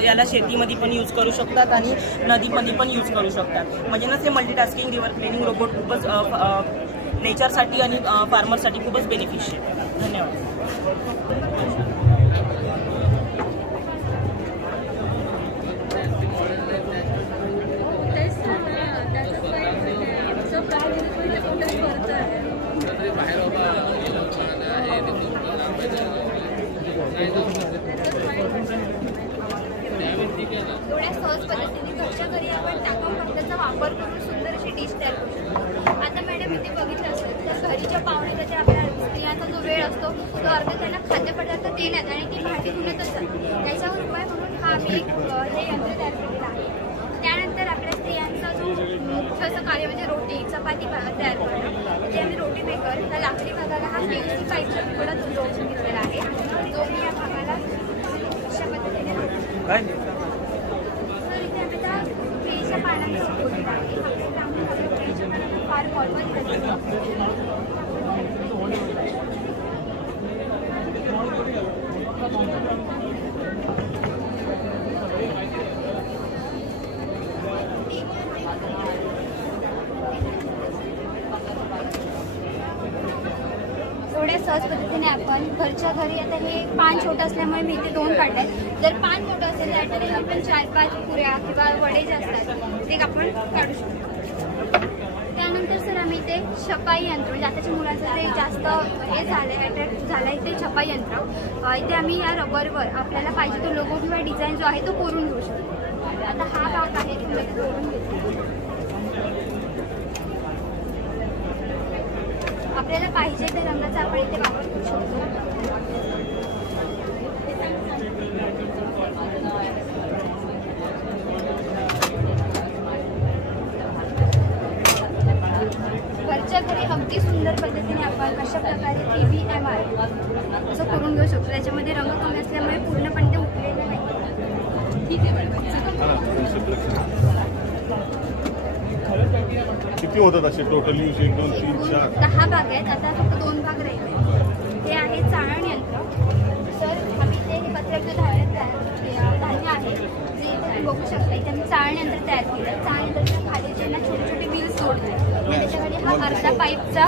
याला शेतीमध्ये पण यूज करू शकतात आणि नदीमध्ये पण यूज करू शकतात. म्हणजे ना ते मल्टीटास्किंग रिव्हर क्लिनिंग रोबोट खूपच नेचरसाठी आणि फार्मरसाठी खूपच बेनिफिशियल. धन्यवाद. थोड्या सहज पद्धतीने घरच्या घरी आपण टाकाऊ खताचा वापर करून सुंदर अशी डिश तयार करू शकतो. आता मॅडम इथे बघितलं असेल तर घरीच्या पाहुण्याचा जे आपल्या स्त्रियांचा जो वेळ असतो तो अर्धा त्यांना खाद्यपदार्थ देण्यात आणि ती भांडी धुण्यात असतात. त्याच्यावर उपाय म्हणून हा आम्ही हे यंत्र तयार केलेलं आहे. त्यानंतर आपल्या स्त्रियांचा जो मुख्य असं कार्य म्हणजे रोटी चपाती तयार करणं ते आम्ही रोटी मेकर त्या लाकडी भागाला हा PVC पाईपच्या तुकडात जोडून घेतलेला आहे. जो मी या भागाला अशा पद्धतीने केळीच्या पानांचा उपयोग आहे. फार फॉर्मल थोड्या सहज पद्धतीने आपण घरच्या घरी आता हे पान छोटं असल्यामुळे मी इथे 2 काढले. जर पान मोठं असेल तर आपण 4-5 पुऱ्या किंवा वडे जे असतात ते आपण काढू शकतो. त्यानंतर सर आम्ही इथे छपाई यंत्र म्हणजे आताच्या मुलांचं जे जास्त हे झालं आहे अट्रॅक्ट झालं आहे ते छपाई यंत्र. इथे आम्ही या रबरवर आपल्याला पाहिजे तो लोगो किंवा डिझाईन जो आहे तो करून घेऊ शकतो. आता हा भाग आहे तो मी करून घेतो. आपल्याला पाहिजे त्या रंगाचा आपण इथे वापर करू शकतो. किती सुंदर पद्धतीने आपण कशा प्रकारे PBMR असं करून घेऊ शकतो. त्याच्यामध्ये रंग कमी असल्यामुळे पूर्णपणे ते उठलेलं नाही. ठीक आहे मॅडम. किती होतात असे टोटल यूज? 1 2 3 4 10 भाग आहेत. आता फक्त 2 भाग राहिले. हे आहे चाळण यंत्र. सर आम्ही ते पत्रक धान्य आहे जे तुम्ही बघू शकता. इथे आम्ही चाळण यंत्र तयार केलं. चाळण यंत्राच्या खाली ज्यांना छोटे छोटे व्हील्स जोडले त्याच्यामध्ये हा अर्धा पाईपचा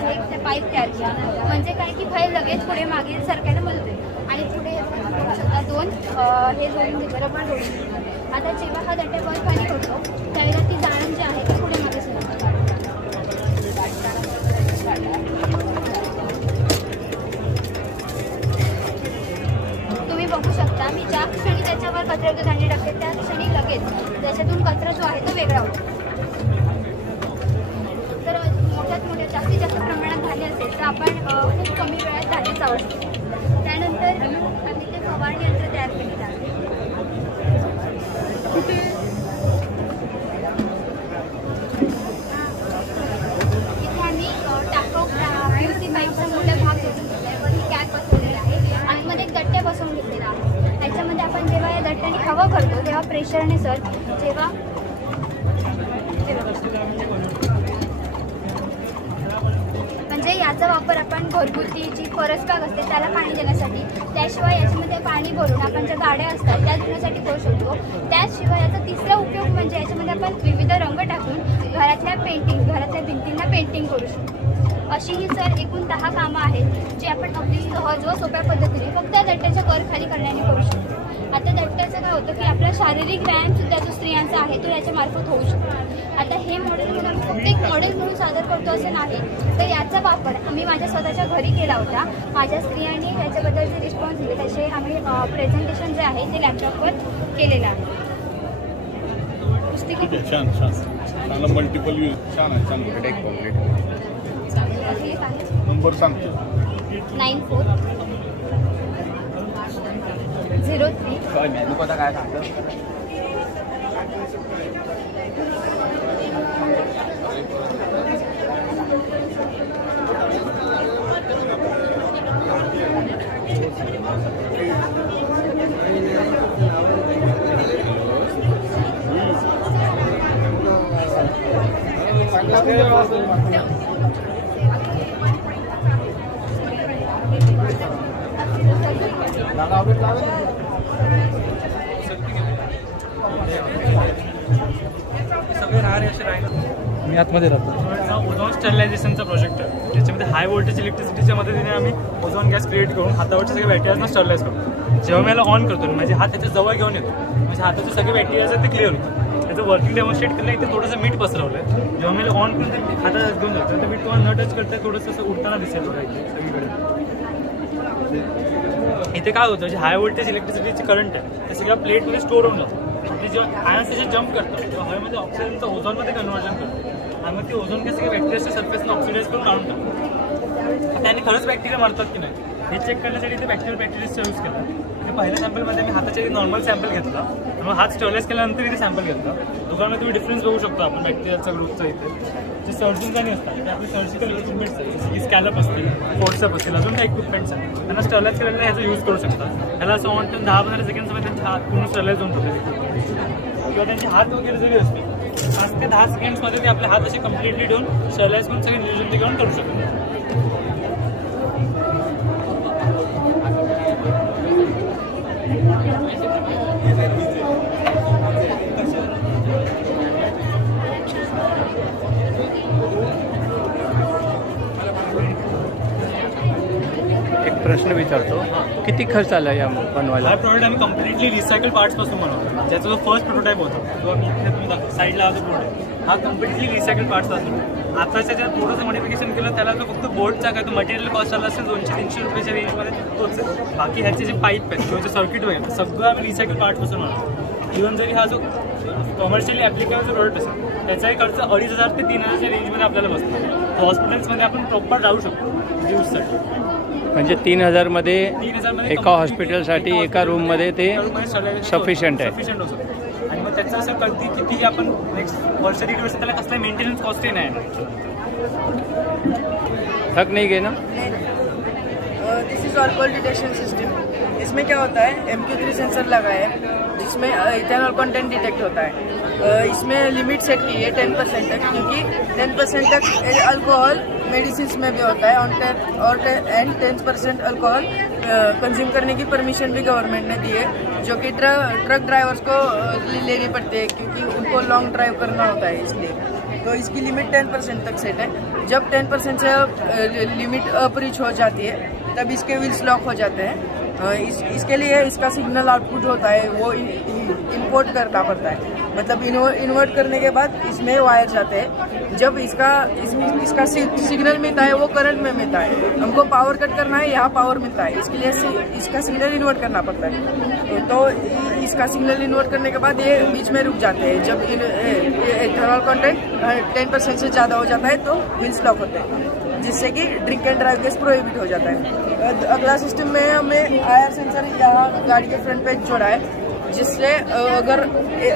हे पाईप तयार केला. म्हणजे काय की बैल लगेच पुढे मागे सरकायला मदत होईल. आणि पुढे बघू शकता 2 हे जोडून घेतो, रबर जोडून घेतो. आता जेव्हा हा दट्टे वर खाली होतो त्यावेळेला ती जाळण जी आहे ती पुढे मागे सरकते. तुम्ही बघू शकता मी ज्या क्षणी त्याच्यावर कचऱ्याचे धान्य टाकते त्या क्षणी लगेच त्याच्यातून कचरा जो आहे तो वेगळा होतो. तर मोठ्यात मोठ्या जास्तीत जास्त प्रमाणात धान्य असेल तर आपण खूप कमी वेळात धान्य चावतो. त्यानंतर आम्ही ते फवारणी यंत्र तयार केलेलं आहे. इथे आम्ही टाकाऊ PVC पाईपचा मोठा भाग घेऊन घेतला आहे. वरती कॅप बसवलेला आहे. आतमध्ये एक दट्ट्या बसवून घेतलेला आहे. त्याच्यामध्ये आपण जेव्हा या दट्ट्याने हवा करतो तेव्हा प्रेशरने सर जेव्हा म्हणजे याचा वापर आपण घरगुती जी परसबाग असते त्याला पाणी देण्यासाठी, त्याशिवाय याच्यामध्ये पाणी भरून आपण ज्या गाड्या असतात त्या धुण्यासाठी करू शकतो. त्याशिवाय याचा तिसरा उपयोग म्हणजे याच्यामध्ये आपण विविध रंग टाकून घरातल्या भिंतींना पेंटिंग करू शकतो. अशी ही सर एकूण 10 कामं आहेत जी आपण अगदी सहज व सोप्या पद्धतीने फक्त या दट्ट्याच्या वर खाली करण्याने करू शकतो. आता दट्ट्याचं काय होतं की आपला शारीरिक व्यायाम सुद्धा जो स्त्रियांचा आहे तो याच्या मार्फत होऊ शकतो. आता हे मॉडेल म्हणून आम्ही फक्त एक मॉडेल म्हणून सादर करतो असं नाही, तर याचा वापर आम्ही माझ्या स्वतःच्या घरी केला होता. माझ्या स्त्रियांनी याच्याबद्दलचे रिस्पॉन्स दिले तसे आम्ही प्रेझेंटेशन जे आहे ते लॅपटॉपवर केलेलं आहे. छान छान चांगला मल्टिपल यूज छान आहे. चांगलं कम्प्लीट नंबर सांगतो 9403 काय सांगतो सगळे राहणे असे राहिले. मी आतमध्ये राहतो. ओझोन स्टरलायझेशनचा प्रोजेक्ट आहे. ज्याच्यामध्ये हाय व्होल्टेज इलेक्ट्रिसिटीच्या मदतीने आम्ही ओझोन गॅस क्रिएट करून हातावरचे सगळे बॅक्टेरियाजना स्टरलाइज करतो. जेव्हा मी याला ऑन करतो म्हणजे हात त्याच्या जवळ घेऊन येतो म्हणजे हाताचे सगळे बॅक्टेरियाज आहेत ते क्लिअर होतं. त्याचं वर्किंग डेमॉन्स्ट्रेट केलं. इथे थोडंसं मीठ पसरवलं आहे. जेव्हा मी ऑन करून ते हातात घेऊन जातो तर मीठ तुम्हाला न टच करता थोडंसं असं उडताना दिसेल बघा इथे सगळीकडे. इथे काय होतं जे हाय व्होल्टेज इलेक्ट्रिसिटीचे करंट आहे ते सगळ्या प्लेटमध्ये स्टोर होऊन जातं. ते जेव्हा आयन्स त्याचे जम्प करतात तेव्हा हवेमध्ये ऑक्सिजनचं ओझोनमध्ये कन्व्हर्जन करतं आणि मग ते ओझोन गॅस सगळे बॅक्टेरियाच्या सर्फेसनं ऑक्सिडाईज करून काढून टाकतात. त्याने खरंच बॅक्टेरिया मारतात की नाही हे चेक करण्यासाठी ते बॅक्टेरियाचा यूज केला. ते पहिल्या सॅम्पलमध्ये मी हाताच्या नॉर्मल सॅम्पल घेतला मग हात स्टरलाइज केल्यानंतर इथे सॅम्पल घेतला. दोघांमध्ये तुम्ही डिफरन्स बघू शकता आपण बॅक्टेरियाचा ग्रोथचा. इथे जे सर्जन्स आणि असतात ते आपले सर्जिकल इक्विपमेंट्स आहेत जसे की स्कॅलप असतील, फोर्सअप असतील, अजून काही इक्विपमेंट्स आहेत त्यांना स्टरलाइज केलेला ह्याचा यूज करू शकतात. ह्याला असं ऑन 10-15 सेकंड्समध्ये त्यांचे हात पूर्ण स्टरलाइज होऊन होते किंवा त्यांचे हात वगैरे जरी असतील 5 ते 10 सेकंड्समध्ये ते आपले हात असे कम्प्लिटली ठेवून स्टरलाइज करून सगळे निर्जंतुकीकरण करू शकतात. प्रश्न विचारतो किती खर्च आला या बनवायला? हा प्रोडक्ट आम्ही कम्प्लिटली रिसायकल पार्ट्सपासून बनवतो. ज्याचा जो फर्स्ट प्रोटोटाईप होता जो आम्ही इथे तुम्ही साईडला हा जो प्रोडक्ट हा कम्प्लिटली रिसायकल पार्ट्स असून आताच्या ज्या थोडंसं मॉडिफिकेशन केलं त्याला तो फक्त बोर्डचा काय तो मटेरियल कॉस्ट आला असेल 200-300 रुपयाच्या रेंजमध्ये तोच आहे. बाकी ह्याचे जे पाईप आहेत किंवा जे सर्किट वगैरे सगळं आम्ही रिसायकल पार्ट्सपासून बनवतो. इव्हन जरी हा जो कमर्शियली ॲप्लिकेबल जो प्रोडक्ट असेल त्याचाही खर्च 2,500 ते 3,000च्या रेंजमध्ये आपल्याला बसतो. हॉस्पिटल्समध्ये आपण प्रॉपर राहू शकतो यूजसाठी. म्हणजे 3,000मध्ये एका हॉस्पिटलसाठी एका रूममध्ये ते सफिशियंट आहे. सफिशियंट होतं. आणि मग त्याचं असं कळते की आपण नेक्स्ट वर्ष 1.5 वर्ष त्याला कसला मेंटेनन्स कॉस्टही नाही. थक नहीं गए ना? दिस इज अल्कोहल डिटेक्शन सिस्टम। इसमें क्या होता है, MQ3 सेंसर लगा है जिसमें इथेनॉल कंटेंट डिटेक्ट होता है। इसमें लिमिट सेट की है 10% तक, क्योंकि 10% तक अल्कोहल मेडिसिन में भी होता है और 10% अल्कोहल कंज्यूम करने की परमिशन भी गवर्नमेंट ने दी है, जो कि ट्रक ड्राइवर्स को लेनी पड़ती है क्योंकि उनको लॉन्ग ड्राइव करना होता है, इसलिए। तो इसकी लिमिट 10% तक सेट है। जब 10% से लिमिट अप रीच हो जाती है तब इसके व्हील्स लॉक हो जाते हैं। इसके लिए इसका सिग्नल आउटपुट होता है वो इंपोर्ट करना पड़ता है, मतलब इन्वर्ट करने के बाद इसमें वायर जाते हैं। जब इसका सिग्नल मिलता है वो करंट में मिलता है। हमको पावर कट करना है, यहाँ पावर मिलता है, इसके लिए इसका सिग्नल इन्वर्ट करना पड़ता है। तो इसका सिग्नल इन्वर्ट करने के बाद ये बीच में रुक जाते हैं। जब इथेनॉल कंटेंट 10% से ज़्यादा हो जाता है तो व्हील्स लॉक होते हैं, जिससे कि ड्रिंक एंड ड्राइव केस प्रोहिबिट हो जाता है। अगला सिस्टम में हमें IR सेंसर यहाँ गाड़ी के फ्रंट पे जोड़ा है, जिससे अगर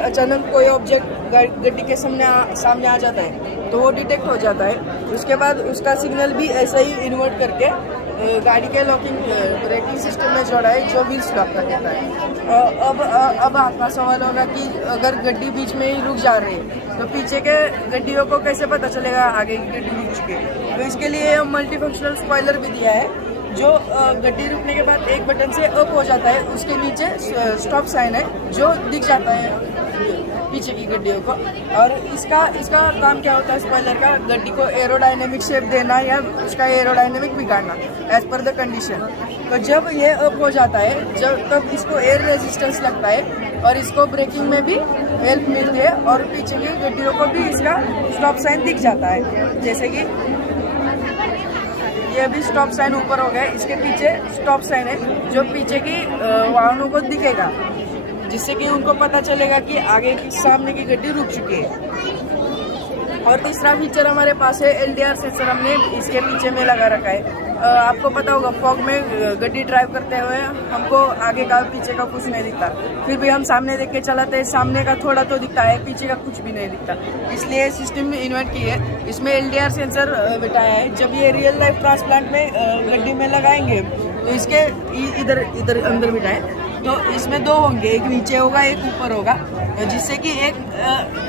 अचानक कोई ऑब्जेक्ट गड्डी के सामने आ जाता है तो वो डिटेक्ट हो जाता है। उसके बाद उसका सिग्नल भी ऐसा ही इन्वर्ट करके गाड़ी के लॉकिंग ब्रेकिंग सिस्टम में जोड़ा है, जो व्हील्स लॉक कर देता है। अब आपका सवाल होगा कि अगर गड्डी बीच में ही रुक जा रही है तो पीछे के गड्डियों को कैसे पता चलेगा आगे की गड्डी रुक चुकी है। तो इसके लिए मल्टी फंक्शनल स्पॉइलर भी दिया है, जो गड्डी रुकने के बाद एक बटन से अप हो जाता है, उसके नीचे स्टॉप साइन है जो दिख जाता है पीछे की गड्डियों को। और इसका काम क्या होता है स्पॉइलर का, गड्डी को एरोडायनेमिक शेप देना या उसका एरोडायनेमिक बिगाड़ना एज पर द कंडीशन। तो जब ये अप हो जाता है तब इसको एयर रेजिस्टेंस लगता है और इसको ब्रेकिंग में भी हेल्प मिलती है, और पीछे की गड्डियों को भी इसका स्टॉप साइन दिख जाता है। जैसे कि ये अभी स्टॉप साइन ऊपर हो गया, इसके पीछे स्टॉप साइन है जो पीछे की वाहनों को दिखेगा, जिससे कि उनको पता चलेगा कि आगे की सामने की गड्डी रुक चुकी है। और तीसरा फीचर हमारे पास है LDR सेंसर, हमने इसके पीछे में लगा रखा है। आपको पता होगा फॉग में गड्डी ड्राइव करते हुए हमको आगे का पीछे का कुछ नहीं दिखता, फिर भी हम सामने देख के चलाते हैं, सामने का थोड़ा तो दिखता है, पीछे का कुछ भी नहीं दिखता। इसलिए सिस्टम इन्वर्ट की है, इसमें LDR सेंसर बिठाया है। जब ये रियल लाइफ ट्रांसप्लांट में गड्डी में लगाएंगे तो इसके इधर अंदर बिठाए तो इसमें दो होंगे, एक नीचे होगा एक ऊपर होगा, जिससे कि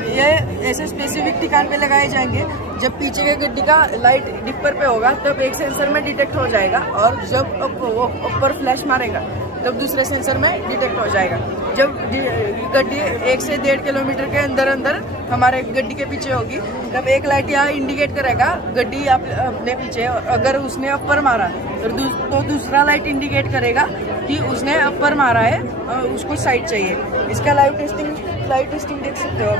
ये ऐसे स्पेसिफिक ठिकान पे लगाए जाएंगे। जब पीछे के गड्डी का लाइट डिपर पे होगा तब एक सेंसर में डिटेक्ट हो जाएगा, और जब वो ऊपर फ्लैश मारेगा तब दूसरे सेंसर में डिटेक्ट हो जाएगा। जब गड्डी 1 से 1.5 किलोमीटर के अंदर हमारे गड्डी के पीछे होगी तब एक लाइट यहाँ इंडिकेट करेगा गड्डी अपने पीछे, अगर उसने अपर मारा तो दूसरा लाइट इंडिकेट करेगा कि उसने अपर मारा है, उसको साइड चाहिए। इसका लाइव टेस्टिंग देख सकते हो।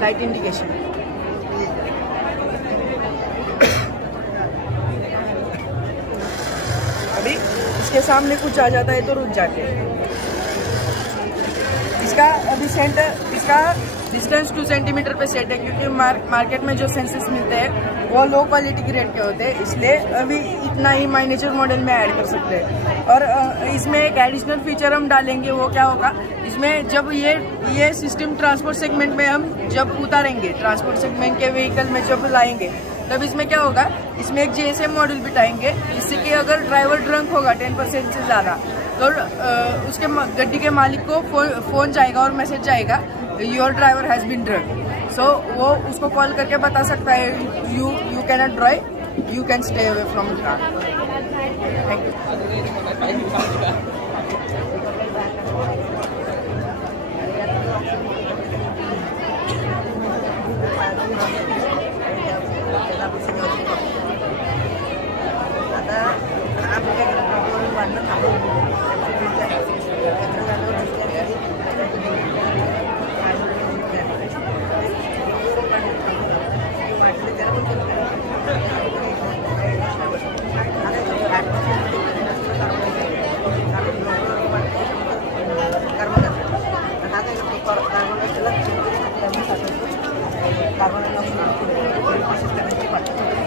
लाइट इंडिकेशन अभी इसके सामने कुछ आ जाता है तो रुक जाते हैं। इसका डिस्टेंस 2 सेंटीमीटर पे सेट है, क्योंकि मार्केट में जो सेंसर्स मिलते हैं वो लो क्वालिटी ग्रेड के होते हैं, इसलिए अभी इतना ही माइनेचर मॉडल में ऐड कर सकते हैं। और इसमें एक एडिशनल फीचर हम डालेंगे, वो क्या होगा, इसमें जब ये सिस्टम ट्रांसपोर्ट सेगमेंट में हम जब उतारेंगे, ट्रांसपोर्ट सेगमेंट के व्हीकल में जब लाएंगे तब इसमें क्या होगा, इसमें एक GSM मॉड्यूल बिठाएंगे, जिससे कि अगर ड्राइवर ड्रंक होगा 10% से ज़्यादा तो उसके गड्डी के मालिक को फोन जाएगा और मैसेज जाएगा your driver has been drunk. So वो उसको कॉल करके बता सकता है you can not drive, you can stay away from the car. Thank you.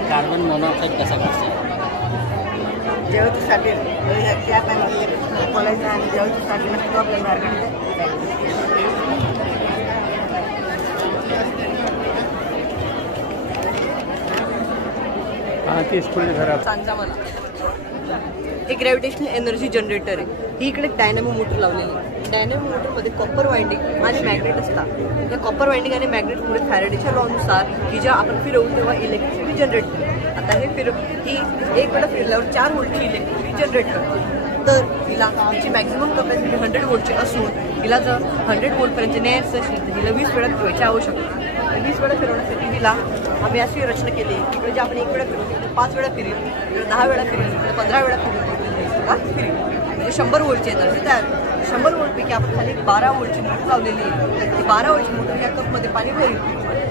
Carbon monoxide कसा काढता? जेव्हा ती साठेल त्या टायमाला प्राईस आहे आणि ज्यावेळी स्टार्टिंग असतो आपल्याला बाहेर काढते. सांगा मला. हे ग्रॅव्हिटेशनल एनर्जी जनरेटर आहे. ही इकडे डायनॅमो मोटर लावलेली आहे. डायनॅमो मोटरमध्ये कॉपर वाइंडिंग आणि मॅग्नेट असतात. या कॉपर वाइंडिंग आणि मॅग्नेटमुळे फॅरेडेच्या लॉनुसार की ज्या आपण फिरवू तेव्हा इलेक्ट्रिसिटी जनरेट होते. आता हे ही एक वेळा फिरल्यावर 4 व्होल्टची इलेक्ट्रिसिटी जनरेट करते. तर हिला हिची मॅक्झिमम कपॅसिटी 100 व्होल्टची असून हिला जर 100 व्होल्टपर्यंत न्यायचं असेल तर हिला 20 वेळा फिरवायची आवश्यकता. 20 वेळा फिरवण्यासाठी हिला आम्ही अशी रचना केली इकडे जे आपण 1 वेळा फिरवतो 5 वेळा फिरेल, इकडे 10 वेळा फिरेल, इकडे 15 वेळा फिरेल, म्हणजे 100 व्होल्टची एनर्जी तयार. 100 व्होल्टपैकी आपण खाली 12 व्होल्टची मोटर लावलेली आहे. ती 12 व्होल्टची मोटर या कपमध्ये पाणी भरेल.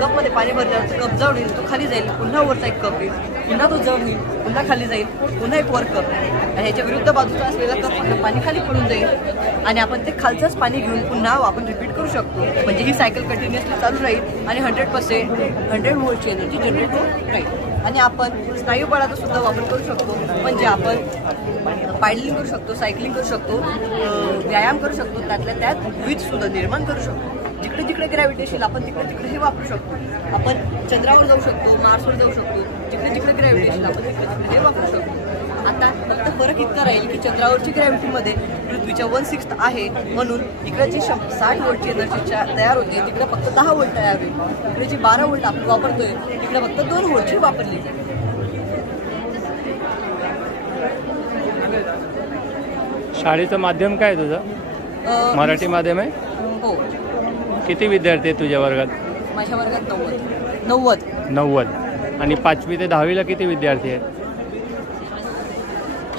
कपमध्ये पाणी भरल्यावर कप जवळ येईल, तो खाली जाईल, पुन्हा वरचा एक कप येईल, पुन्हा तो जवळ येईल, पुन्हा खाली जाईल, पुन्हा एक वर कप. आणि ह्याच्या विरुद्ध बाजूचा असलेला कप पाणी खाली पडून जाईल आणि आपण ते खालचंच पाणी घेऊन पुन्हा आपण रिपीट करू शकतो. म्हणजे ही सायकल कंटिन्युअसली चालू राहील आणि 100% व्होल्टची एनर्जी जनरेट होत राहील. आणि आपण स्नायू बळाचा सुद्धा वापर करू शकतो. म्हणजे आपण पायडलिंग करू शकतो, सायकलिंग करू शकतो, व्यायाम करू शकतो, त्यातल्या त्यात वीज सुद्धा निर्माण करू शकतो. जिकडे जिकडे ग्रॅव्हिटेशन आपण तिकडे तिकडे हे वापरू शकतो. आपण चंद्रावर जाऊ शकतो, मार्सवर जाऊ शकतो. जिकडे जिकडे ग्रॅव्हिटेशन आपण तिकडे तिकडे हे वापरू शकतो. आता फक्त फरक इतका राहील की चंद्रावरची ग्रॅव्हिटीमध्ये पृथ्वीच्या 1/6 आहे, म्हणून इकडे जी 60 व्होल्टची एनर्जी तयार होते तिकडे फक्त 10 व्होल्ट तयार होईल. इकडे जी 12 व्होल्ट आपण वापरतोय तिकडे फक्त 2 व्होल्टची वापरली जाईल. शाळेचं माध्यम काय तुझं? मराठी माध्यम आहे? हो. किती विद्यार्थी आहेत तुझ्या वर्गात? माझ्या वर्गात 90. आणि 5वी ते 10वीला किती विद्यार्थी आहेत?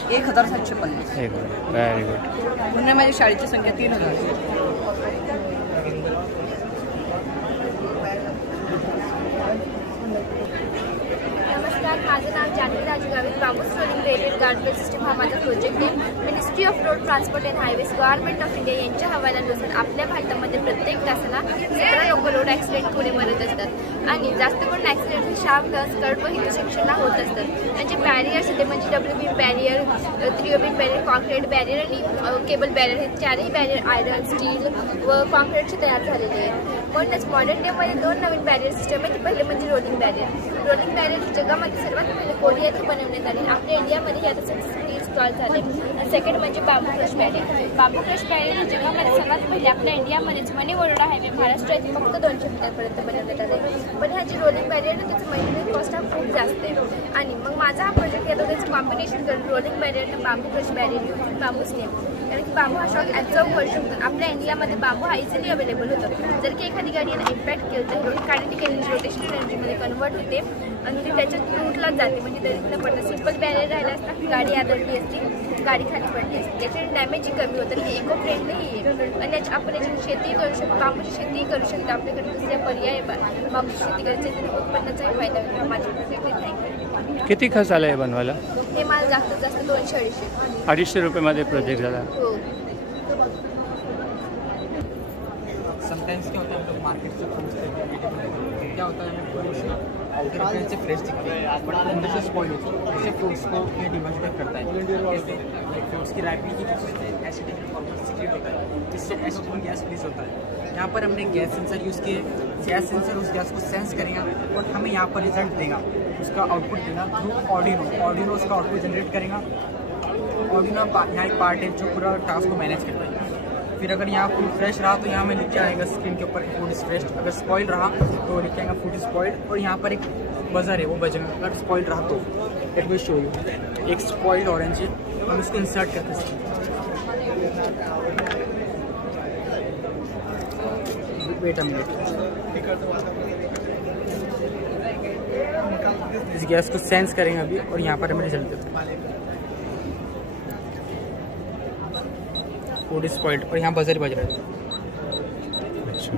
1750. Very good. म्हणजे माझ्या शाळेची संख्या 3000. नमस्कार, माझं नाव जानवी राजू गावित. बांबू स्टोरिंग रेडिएट गार्डवेल सिस्टीम हा माझा प्रोजेक्ट आहे. Ministry of road transport and highways government of India यांच्या हवाल्यानुसार आपल्या भारतामध्ये प्रत्येक तासाला 17 लोक रोड ॲक्सिडेंट पुढे मरत असतात आणि जास्त करून ॲक्सिडेंट हे शार्प स्कर्ट व इंटरसेक्शनला होत असतात. त्यांचे बॅरियर्स होते म्हणजे WB barrier, 3OB barrier, concrete barrier आणि केबल बॅरियर. हे चारही बॅरियर आयरन, स्टील व कॉन्क्रीटचे तयार झालेले आहेत. म्हणूनच मॉडर्न डेमध्ये 2 नवीन बॅरियर सिस्टम आहे. पहिले म्हणजे रोलिंग बॅरियर. रोलिंग बॅरियर जगामध्ये सर्वात पहिले कोरियात बनवण्यात आली. आपल्या इंडियामध्ये याचा सक्सेसफुली इन्स्टॉल झाले. सेकंड म्हणजे बांबू क्रश बॅरियर. बांबू क्रश बॅरियर जगामध्ये सर्वात पहिले आपल्या इंडियामध्येच मनी वडोदरा हायवे महाराष्ट्र येथे फक्त 200 मीटरपर्यंत बनवण्यात आले. पण ह्याची रोलिंग बॅरियर त्याचं महिन्याची कॉस्ट खूप जास्त आहे. आणि मग माझा हा प्रोजेक्ट येतो त्याचं कॉम्बिनेशन करून रोलिंग बॅरियर बांबू क्रश बॅरियर युजिंग बांबू स्नेम. कारण की बांबू हा शॉक ॲब्झॉर्ब करू शकतो. आपल्या इंडियामध्ये बांबू हा इझिली अवेलेबल होतो. जर की एखादी गाडी याला इम्पॅक्ट केलं तर रोड कायनेटिक एनर्जी रोटेशनल एनर्जीमध्ये कन्वर्ट होते आणि ती त्याच्या रूटलाच जाते. म्हणजे दरीतनं पडतं. सिम्पल बॅरियर राहिला असता गाडी आदळली असती, गाडी खाली पडली असते. त्याच्याने डॅमेजही कमी होतं आणि इको फ्रेंडलीही आहे. आणि आपण याची शेतीही करू शकतो, बांबूची शेतीही करू शकतो. आपल्याकडे दुसऱ्या पर्याय बांबूची शेती करायची त्याने उत्पन्नाचाही फायदा होतो. माझी प्रोजेक्ट किती खर्च आला आहे बनवायला? हे मला जास्तीत जास्त 200-250 रुपयामध्ये प्रोजेक्ट झाला. हो. समटाइम्स क्या होता है हम लोग मार्केट से क्या होता है से फ्रेश दिखते हैं बट अंदर से स्पॉइल होती है. इससे फ्रूट्स को ये डिमोटिवेट करता है. जैसे फ्रूट्स की राइपनिंग की प्रोसेस है, एसिडिक फॉर्मेशन सीक्रेट होता है, जिससे एसिड और गैस रिलीज होता है. यहाँ पर हमने गैस सेंसर यूज़ किए. गैस सेंसर उस गैस को सेंस करेगा और हमें यहाँ पर रिजल्ट देगा. उसका आउटपुट देगा थ्रू ऑर्डिनो उसका आउटपुट जनरेट करेगा. ऑर्डिनो यहाँ एक पार्ट है जो पूरा टास्क को मैनेज करता है. फिर अगर यहाँ फूड फ्रेश रहा तो यहाँ में लिख के आएगा स्क्रीन के ऊपर फूड इज फ्रेश. अगर स्पॉइल रहा तो लिख के आएगा फूड इज स्पॉइल्ड. और यहाँ पर एक बजर है वो बजेगा. अगर स्पॉइल रहा तो इट विल शो यू एक स्पॉइल्ड ऑरेंज है. हम इसको इंसर्ट करते हैं. Weight a minute. Is gas को सेंस करेंगे अभी और यहाँ पर हमें रिजल्ट देते हैं. फूड इज स्पॉइल्ड और यहाँ बजर बज रहा है. अच्छा,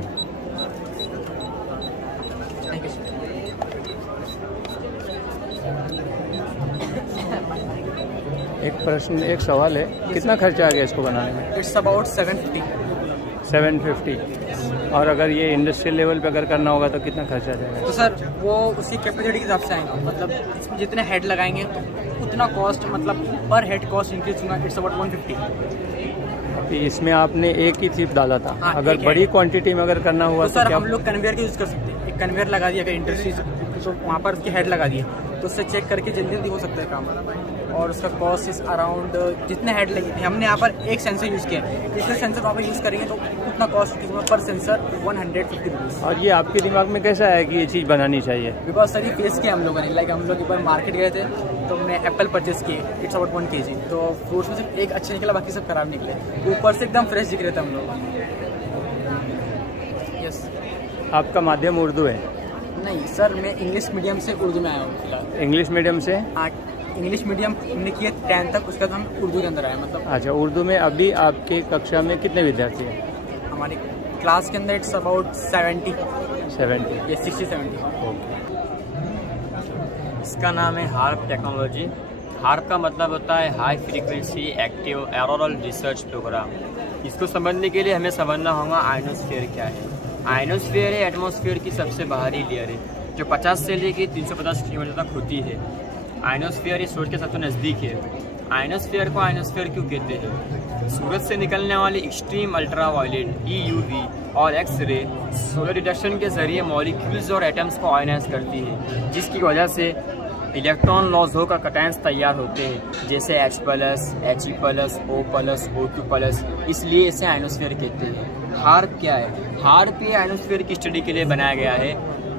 थैंक यू सर. एक सवाल है, कितना खर्चा आ गया इसको बनाने में? It's about 750. और अगर ये इंडस्ट्रियल लेवल पे अगर करना होगा तो कितना खर्चा आ जाएगा? तो सर वो उसकी कैपेसिटी के हिसाब से आएगा. मतलब इसमें जितने हेड लगाएंगे तो उतना कॉस्ट, मतलब पर हेड कॉस्ट इंक्रीज होगा. It's about 150. कि इसमें आपने एक ही चिप डाला था। हाँ, अगर बड़ी क्वांटिटी में अगर करना हुआ तो सर क्या? हम लोग कन्वेयर का यूज़ कर सकते हैं। एक कन्वेयर लगा दिया अगर इंडस्ट्रीज तो वहाँ पर उसकी हेड लगा दिया तो उससे चेक करके जल्दी जल्दी हो सकता है काम। और उसका कॉस्ट इस अराउंड जितने हेड लगी थी हमने यहाँ पर एक सेंसर यूज़ किया है, जितने सेंसर वहाँ पर यूज़ करेंगे तो उतना कॉस्ट पर सेंसर 150 रुपीज़। और ये आपके दिमाग में कैसा है कि ये चीज़ बनानी चाहिए? बिकॉज सर ये फेस किया हम लोगों ने, लाइक हम लोग एक बार मार्केट गए थे तो मैं एप्पल परचेस किए, इट्स अबाउट 1 kg। तो फ्रूट्स में सिर्फ एक अच्छे निकला, बाकी सब खराब निकले, ऊपर से एकदम फ्रेश दिख रहे थे हम लोग। यस। आपका माध्यम उर्दू है? नहीं सर, मैं इंग्लिश मीडियम से उर्दू में आया हूँ फिलहाल। इंग्लिश मीडियम से? हाँ, इंग्लिश मीडियम हमने किया 10 तक, उसके बाद हम उर्दू के अंदर आए। मतलब अच्छा, उर्दू में अभी आपके कक्षा में कितने विद्यार्थी हैं? हमारी क्लास के अंदर इट्स अबाउट 70 या 60-70। इसका नाम है हार्प टेक्नोलॉजी। हार्प का मतलब होता है हाई फ्रीक्वेंसी एक्टिव एरोनॉल रिसर्च प्रोग्राम। इसको समझने के लिए हमें समझना होगा आयनोस्फीयर क्या है। आयनोस्फीयर है एटमॉस्फेयर की सबसे बाहरी लेयर है जो 50 से लेकर 350 किलोमीटर तक होती है। आयनोस्फीयर इस सूरज के सबसे नज़दीक है। आयनोस्फीयर को आयनोस्फीयर क्यों कहते हैं? सूरज से निकलने वाली एक्सट्रीम अल्ट्रावायलेट EUV और एक्स रे सोलर डिटेक्शन के जरिए मॉलिक्यूल्स और एटम्स को आयनाइज करती है, जिसकी वजह से इलेक्ट्रॉन लॉस होकर कैटायंस तैयार होते हैं, जैसे H+, He+, O+, O2+। इसलिए इसे आयनोस्फीयर कहते हैं। हार्प क्या है? हार्प ये आयनोस्फीयर की स्टडी के लिए बनाया गया है,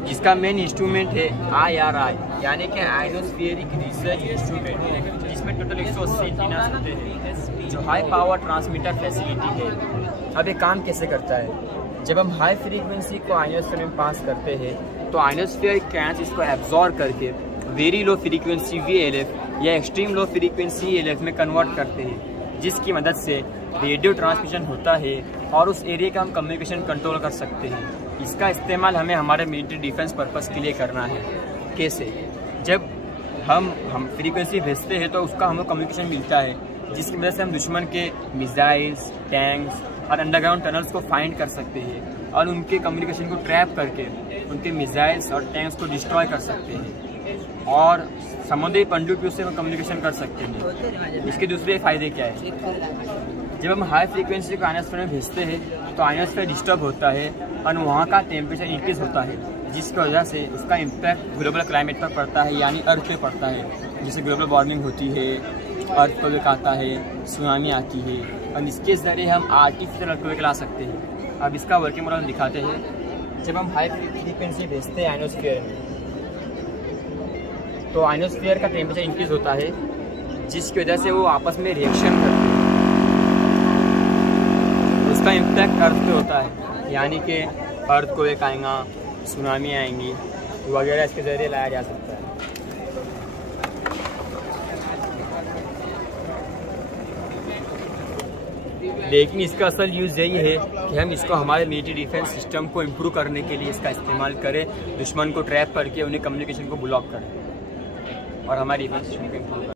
जिसका मेन इंस्ट्रूमेंट है IRI, यानी कि आयनोस्फीयरिक रिसर्च इंस्ट्रूमेंट है, जिसमें टोटल 180 एंटीनास होते हैं जो हाई पावर ट्रांसमीटर फैसिलिटी है। अब ये काम कैसे करता है? जब हम हाई फ्रीक्वेंसी को आयनोस्फीयर में पास करते हैं तो आयनोस्फीयर कैंस इसको एब्जॉर्ब करके वेरी लो फ्रीक्वेंसी VLF या एक्सट्रीम लो फ्रीक्वेंसी ELF में कन्वर्ट करते हैं, जिसकी मदद से रेडियो ट्रांसमिशन होता है और उस एरिया का हम कम्युनिकेशन कंट्रोल कर सकते हैं। इसका इस्तेमाल हमें हमारे मिलिट्री डिफेंस पर्पस के लिए करना है। कैसे? जब हम फ्रीक्वेंसी भेजते हैं तो उसका हमें कम्युनिकेशन मिलता है, जिसकी वजह से हम दुश्मन के मिसाइल्स, टैंक्स और अंडरग्राउंड टनल्स को फाइंड कर सकते हैं और उनके कम्युनिकेशन को ट्रैप करके उनके मिसाइल्स और टैंक्स को डिस्ट्रॉय कर सकते हैं और समुद्री पनडुब्बियों से कम्युनिकेशन कर सकते हैं। इसके दूसरे फ़ायदे क्या है? जब हम हाई फ्रीक्वेंसी को आयनोस्फीयर में भेजते हैं तो आयनोस्फीयर डिस्टर्ब होता है और वहाँ का टेम्परेचर इंक्रीज होता है, जिसकी वजह से उसका इम्पैक्ट ग्लोबल क्लाइमेट पर पड़ता है, यानी अर्थ पे पड़ता है। जिससे ग्लोबल वार्मिंग होती है, अर्थ क्वेक आता है, सुनामी आती है और इसके ज़रिए हम आर्टिफिशियल अर्थक्वेक ला सकते हैं। अब इसका वर्किंग मॉडल दिखाते हैं। जब हम हाई फ्रीक्वेंसी भेजते हैं आयनोस्फीयर में तो आयनोस्फीयर का टेम्परेचर इंक्रीज होता है, जिसकी वजह से वो आपस में रिएक्शन करते हैं। उसका इम्पैक्ट अर्थ पे होता है, यानी कि अर्थ को एक आएगा, सुनामी आएंगी वगैरह, इसके ज़रिए लाया जा सकता है। लेकिन इसका असल यूज़ यही है कि हम इसको हमारे मिलिट्री डिफेंस सिस्टम को इम्प्रूव करने के लिए इसका इस्तेमाल करें, दुश्मन को ट्रैप करके उन्हें कम्युनिकेशन को ब्लॉक करें और हमारी डिफेंस सिस्टम को इम्प्रूव करें।